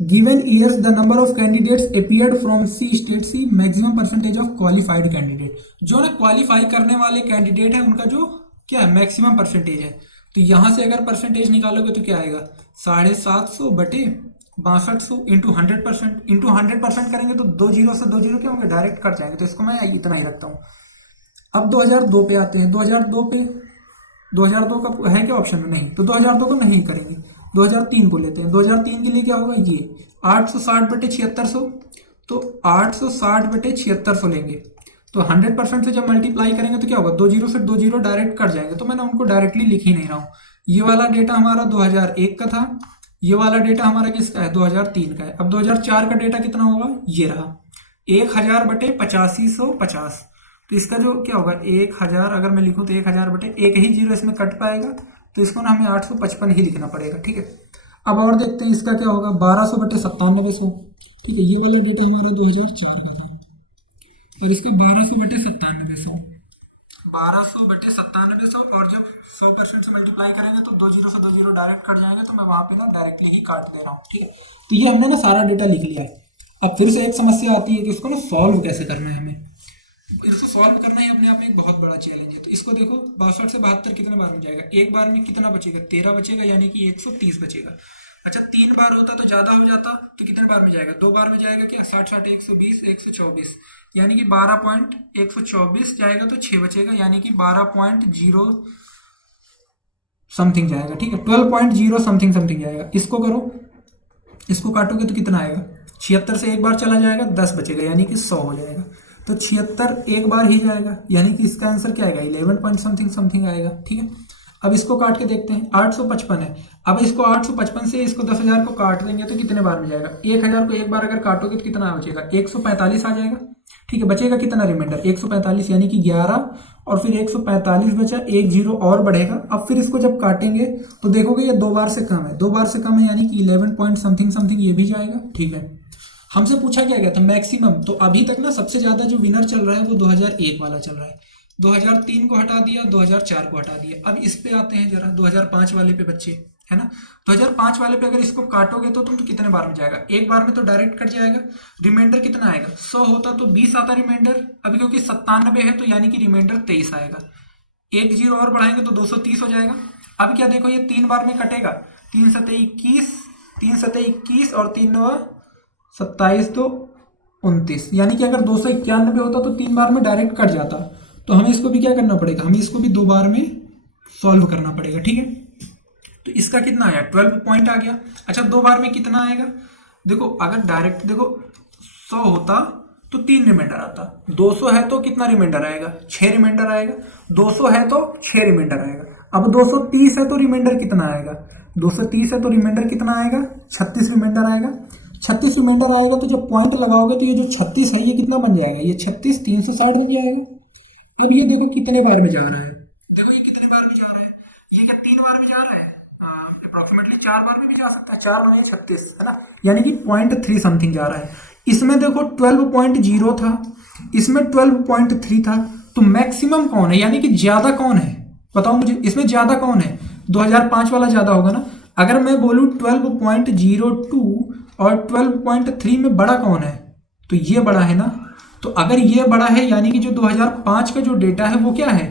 Given years the number of candidates appeared from C state C maximum percentage of qualified candidate. जो ना क्वालिफाई करने वाले कैंडिडेट है उनका जो क्या है मैक्सिमम परसेंटेज है। तो यहां से अगर परसेंटेज निकालोगे तो क्या आएगा, 750 बटे 6200 इंटू 100%। इंटू 100% करेंगे तो 2 जीरो से 2 जीरो क्या होंगे, डायरेक्ट कट जाएंगे, तो इसको मैं इतना ही रखता हूँ। अब 2002 पे आते हैं। 2002 पे 2002 का है क्या ऑप्शन में, नहीं, तो 2002 को नहीं करेंगे, 2003 को लेते हैं। 2003 के लिए क्या होगा, ये 860 बटे 7600, तो 860 बटे 7600 लेंगे। तो 100% से जब मल्टीप्लाई करेंगे तो क्या होगा, 2 जीरो से 2 जीरो डायरेक्ट कट जाएंगे, तो मैंने उनको डायरेक्टली लिख ही नहीं रहा हूँ। ये वाला डेटा हमारा 2001 का था, ये वाला डेटा हमारा किसका है, 2003 का है। अब 2004 का डेटा कितना होगा, ये रहा 1000 बटे 8550। तो इसका जो क्या होगा 1000, अगर मैं लिखूं तो 1000 बटे एक ही जीरो इसमें कट पाएगा, तो इसको ना हमें 855 ही लिखना पड़ेगा। ठीक है, अब और देखते हैं इसका क्या होगा, 1200 बटे 9700। ठीक है, ये वाला डेटा हमारा 2004 का था, और इसका 1200 बटे 9700, 1200 बटे 9700, और जब 100% से मल्टीप्लाई करेंगे तो 2 जीरो से 2 जीरो डायरेक्ट कट जाएंगे, तो मैं वहां पे ना डायरेक्टली ही काट दे रहा हूँ। ठीक है, तो ये हमने ना सारा डेटा लिख लिया है। अब फिर से एक समस्या आती है कि इसको ना सॉल्व कैसे करना है। हमें इसको सॉल्व करना ही अपने आप में एक बहुत बड़ा चैलेंज है। तो इसको देखो, 62 से 72 कितने बार में जाएगा, एक बार में कितना बचेगा, 13 बचेगा, यानी कि 130 बचेगा। अच्छा 3 बार होता तो ज्यादा हो जाता, तो कितने बार में जाएगा, 2 बार में जाएगा क्या, 60 60 120 124, यानी कि 12.124 जाएगा, तो 6 बचेगा, यानी कि 12.0 समथिंग जाएगा। ठीक है, 12.0 समथिंग समथिंग जाएगा। इसको करो, इसको काटोगे तो कितना आएगा, 76 से एक बार चला जाएगा, 10 बचेगा, यानी कि 100 हो जाएगा। तो 76 एक बार ही जाएगा, यानी कि इसका आंसर क्या आएगा, 11 पॉइंट समथिंग समथिंग आएगा। ठीक है, अब इसको काट के देखते हैं, 855 है। अब इसको 855 से इसको 10,000 को काट देंगे तो कितने बार में जाएगा, 1000 को एक बार अगर काटोगे तो कितना बचेगा, 145 आ जाएगा। ठीक है, बचेगा कितना रिमाइंडर, 145, यानी कि 11, और फिर 145 बचा, एक जीरो और बढ़ेगा। अब फिर इसको जब काटेंगे तो देखोगे ये 2 बार से कम है, 2 बार से कम है, यानी कि 11 पॉइंट समथिंग समथिंग ये भी जाएगा। ठीक है, हमसे पूछा क्या गया था मैक्सिमम, तो अभी तक ना सबसे ज्यादा जो विनर चल रहा है वो 2001 वाला चल रहा है। 2003 को हटा दिया, 2004 को हटा दिया। अब इस पे आते हैं जरा, 2005 वाले पे बच्चे, है ना। 2005 वाले पे अगर इसको काटोगे तो तुम तो कितने बार में जाएगा, एक बार में तो डायरेक्ट कट जाएगा। रिमाइंडर कितना आएगा, 100 होता तो 20 आता रिमाइंडर, अभी क्योंकि 97 है तो यानी कि रिमाइंडर 23 आएगा। एक जीरो और बढ़ाएंगे तो 230 हो जाएगा। अब क्या देखो, ये 3 बार में कटेगा, 3 7 21, 3 सतह 21 और 3 नवा 27 तो 29, यानी कि अगर 291 होता तो 3 बार में डायरेक्ट कट जाता। तो हमें इसको भी क्या करना पड़ेगा, हमें इसको भी 2 बार में सॉल्व करना पड़ेगा, ठीक है। तो इसका कितना आया, 12 पॉइंट आ गया। अच्छा 2 बार में कितना आएगा, देखो अगर डायरेक्ट देखो 100 होता तो 3 रिमाइंडर आता, 200 है तो कितना रिमाइंडर आएगा, 6 रिमाइंडर आएगा, 200 है तो 6 रिमाइंडर आएगा। अब 230 है तो रिमाइंडर कितना आएगा, 230 है तो रिमाइंडर कितना आएगा, 36 रिमाइंडर आएगा। 36 रिमाइंडर आएगा तो जब पॉइंट लगाओगे तो ये जो 36 है ये कितना बन जाएगा, ये 36 360 बन जाएगा। अब ये देखो कितने बार में जा रहा है, देखो ये कितने बार में जा रहा है, ये क्या 3 बार में जा रहा है, अप्रोक्सीमेटली 4 बार में भी जा सकता है, 4 9 36 है ना, यानी कि 0.3 समथिंग जा रहा है। इसमें देखो 12.0 था, इसमें 12.3 था, तो मैक्सिमम कौन है, यानी कि ज्यादा कौन है बताओ मुझे, इसमें ज्यादा कौन है, 2005 वाला ज्यादा होगा ना। अगर मैं बोलूं 12.02 और 12.3 में बड़ा कौन है, तो ये बड़ा है ना। तो अगर ये बड़ा है यानी कि जो 2005 का जो डेटा है वो क्या है,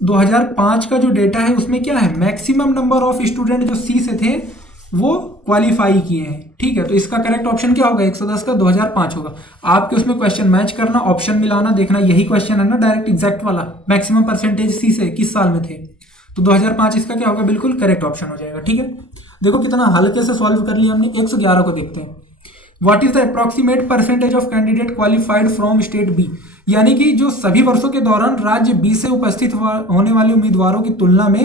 2005 का जो डेटा है उसमें क्या है, मैक्सिमम नंबर ऑफ स्टूडेंट जो सी से थे वो क्वालिफाई किए हैं, ठीक है। तो इसका करेक्ट ऑप्शन क्या होगा, 110 का 2005 होगा। आपके उसमें क्वेश्चन मैच करना, ऑप्शन मिलाना, देखना, यही क्वेश्चन है ना डायरेक्ट एग्जैक्ट वाला, मैक्सिमम परसेंटेज सी से किस साल में थे, तो 2005 इसका क्या होगा, बिल्कुल करेक्ट ऑप्शन हो जाएगा, ठीक है। देखो कितना हल्के से सॉल्व कर लिया हमने। 111 को देखते हैं, what is the approximate percentage of candidate qualified from state B, यानी कि जो सभी वर्षों के दौरान राज्य बी से उपस्थित होने वाले उम्मीदवारों की तुलना में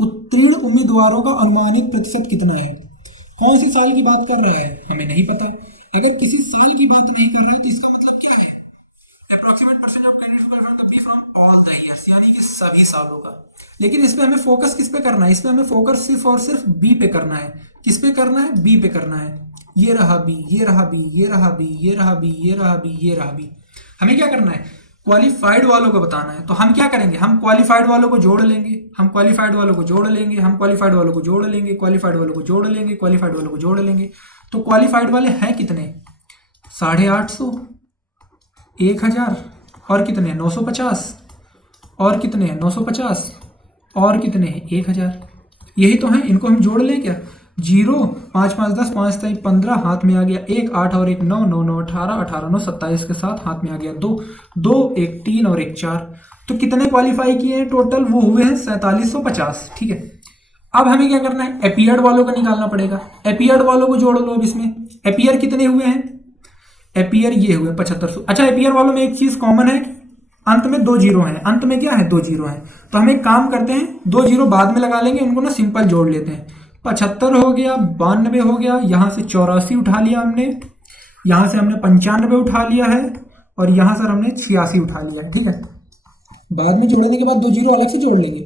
उत्तीर्ण उम्मीदवारों का अनुमानित प्रतिशत कितना है। कौन से साल की बात कर रहा है हमें नहीं पता, अगर किसी साल की बात नहीं कर रहे तो इसका मतलब क्या है, approximate percentage of candidate from all the years, यानी कि सभी सालों का। लेकिन इस पे हमें फोकस किस पे करना है, इस पे हमें फोकस सिर्फ और सिर्फ बी पे करना है। किस पे करना है, बी पे करना है। ये रहा बी, ये रहा बी, ये रहा बी, ये रहा बी, ये रहा बी, ये रहा बी। हमें क्या करना है, क्वालिफाइड वालों को बताना है। तो हम क्या करेंगे, हम क्वालिफाइड वालों को जोड़ लेंगे, हम क्वालिफाइड वालों को जोड़ लेंगे, हम क्वालिफाइड वालों को जोड़ लेंगे, क्वालिफाइड वालों को जोड़ लेंगे, क्वालिफाइड वालों को जोड़ लेंगे। तो क्वालिफाइड वाले हैं कितने, 850, 1000 और कितने 950 और कितने 950 और कितने 1000, यही तो है। इनको हम जोड़ लें क्या, 0 5 5 10 5 3 15 हाथ में आ गया 1 8 और 1 9 9 9 18 18 9 27 के साथ हाथ में आ गया 2 2 1 3 और 1 4। तो कितने क्वालिफाई किए हैं टोटल, वो हुए हैं 4750, ठीक है। अब हमें क्या करना है, एपियर्ड वालों का निकालना पड़ेगा। एपियर्ड वालों को जोड़ लो। अब इसमें एपियर कितने हुए हैं, एपियर ये हुए 7500। अच्छा एपियर वालों में एक चीज कॉमन है, अंत में 2 जीरो हैं, अंत में क्या है 2 जीरो हैं। तो हम एक काम करते हैं, 2 जीरो बाद में लगा लेंगे, उनको ना सिंपल जोड़ लेते हैं। 75 हो गया, 92 हो गया, यहाँ से 84 उठा लिया हमने, यहाँ से हमने 95 उठा लिया है और यहाँ से हमने 86 उठा लिया है, ठीक है। बाद में जोड़ने के बाद 2 जीरो अलग से जोड़ लेंगे।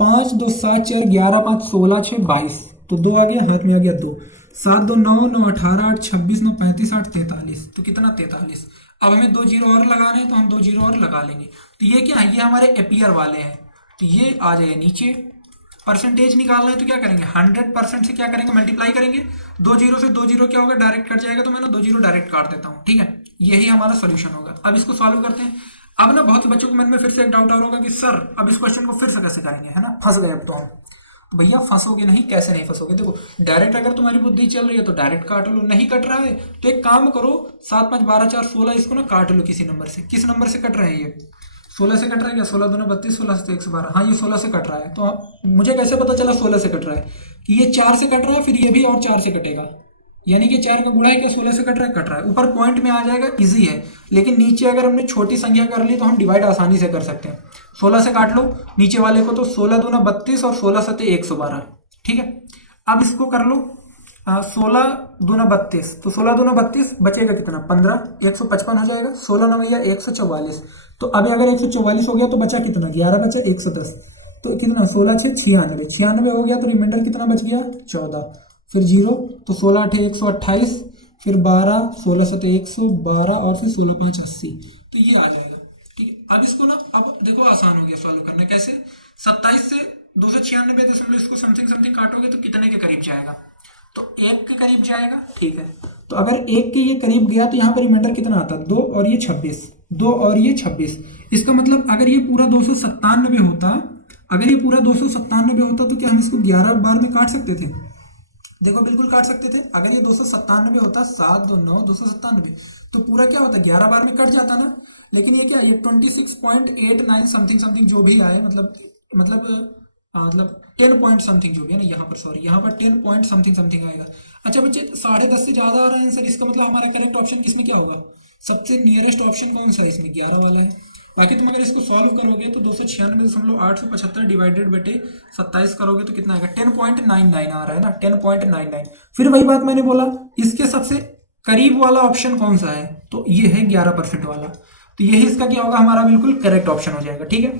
5 2 7 4 11 5 16 6 22, तो 2 आ गया, हाथ में आ गया 2, 7 2 9 9 18 8 26 9 35 8 43, तो कितना 43। अब हमें 2 जीरो और लगाने हैं तो हम 2 जीरो और लगा लेंगे। तो ये क्या है, ये हमारे एपियर वाले हैं, तो ये आ जाए नीचे। परसेंटेज निकालना है तो क्या करेंगे, 100% से क्या करेंगे, मल्टीप्लाई करेंगे। 2 जीरो से 2 जीरो क्या होगा, डायरेक्ट कट जाएगा, तो मैं ना 2 जीरो डायरेक्ट काट देता हूँ, ठीक है। यही हमारा सोल्यूशन होगा। अब इसको सॉल्व करते हैं। अब ना बहुत से बच्चों के मन में फिर से एक डाउट आ रहा होगा कि सर अब इस क्वेश्चन को फिर से कैसे करेंगे, है ना, फंस गए अब तो हम। तो भैया फंसोगे नहीं, कैसे नहीं फंसोगे, देखो डायरेक्ट अगर तुम्हारी बुद्धि चल रही है तो डायरेक्ट काट लो, नहीं कट रहा है तो एक काम करो, 7 5 12 4 16 इसको ना काट लो किसी नंबर से। किस नंबर से कट रहे हैं, ये 16 से कट रहा है क्या, 16 दूना 32, 16 से 112, हाँ ये 16 से कट रहा है। तो मुझे कैसे पता चला 16 से कट रहा है, कि ये 4 से कट रहा है, फिर ये भी और 4 से कटेगा, यानी कि 4 का गुणा है क्या, 16 से कट रहा है। ऊपर पॉइंट में आ जाएगा, इजी है। लेकिन नीचे अगर हमने छोटी संख्या कर ली तो हम डिवाइड आसानी से कर सकते हैं। 16 से काट लो नीचे वाले को, तो 16 दूना 32 और 16 सते 112, ठीक है। अब इसको कर लो 16 दूना 32, तो 16 दूना 32 बचेगा कितना 15, 155 हो जाएगा। 16 नवैया 144, तो अभी अगर 144 हो गया तो बचा कितना, 11 बचा 110, तो कितना 16 6 96, 96 हो गया तो रिमाइंडर कितना बच गया 14, फिर 0, तो 16 8 128, फिर 12 16 7 112 और फिर 16 5 80, तो ये आ जाएगा, ठीक है। अब इसको ना, अब देखो आसान हो गया सॉल्व करना। कैसे, 27 से 296 इसको समथिंग समथिंग काटोगे तो कितने के करीब जाएगा, तो 1 के करीब जाएगा, ठीक है। तो अगर 1 के ये करीब गया तो यहाँ पर रिमाइंडर कितना आता है 2 और ये 26, 2 और ये 26। इसका मतलब अगर ये पूरा 297 होता, अगर ये पूरा 297 होता तो क्या हम इसको 11 बार में काट सकते थे, देखो बिल्कुल काट सकते थे। अगर ये 297 होता, 7 2 9 297, तो पूरा क्या होता, 11 बार में कट जाता ना। लेकिन ये क्या, ये 26.89 समथिंग समथिंग जो भी आए, मतलब 10 पॉइंट समथिंग जो भी है ना, यहाँ पर सॉरी, यहाँ पर 10 पॉइंट समथिंग समथिंग आएगा। अच्छा बच्चे, 10.5 से ज़्यादा आ रहा है आंसर, इसका मतलब हमारा करेक्ट ऑप्शन किसमें क्या होगा, सबसे नियरेस्ट ऑप्शन कौन सा है इसमें, 11 वाला है। बाकी तुम अगर इसको सॉल्व करोगे तो 296.875 डिवाइडेड बटे 27 करोगे तो कितना आएगा, 10.99 आ रहा है ना, 10.99। फिर वही बात मैंने बोला, इसके सबसे करीब वाला ऑप्शन कौन सा है, तो ये है 11% वाला, तो यही इसका क्या होगा, हमारा बिल्कुल करेक्ट ऑप्शन हो जाएगा। ठीक है,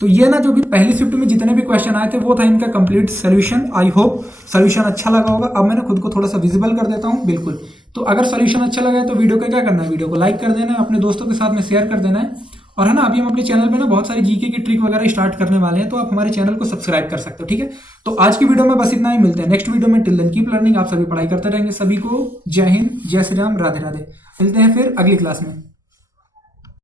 तो ये ना जो भी पहली शिफ्ट में जितने भी क्वेश्चन आए थे वो था इनका complete solution. I hope solution अच्छा लगा होगा। अब मैंने खुद को थोड़ा सा विजिबल कर देता हूँ। बिल्कुल, तो अगर सोल्यूशन अच्छा लगा है तो वीडियो को क्या करना है, वीडियो को लाइक कर देना है, अपने दोस्तों के साथ में शेयर कर देना है। और है ना, अभी हम अपने चैनल पे ना बहुत सारी जीके की ट्रिक वगैरह स्टार्ट करने वाले हैं, तो आप हमारे चैनल को सब्सक्राइब कर सकते हो। ठीक है, तो आज की वीडियो में बस इतना ही, मिलते हैं नेक्स्ट वीडियो में। Till then keep learning. आप सभी पढ़ाई करते रहेंगे। सभी को जय हिंद, जय श्री राम, राधे राधे। मिलते हैं फिर अगली क्लास में।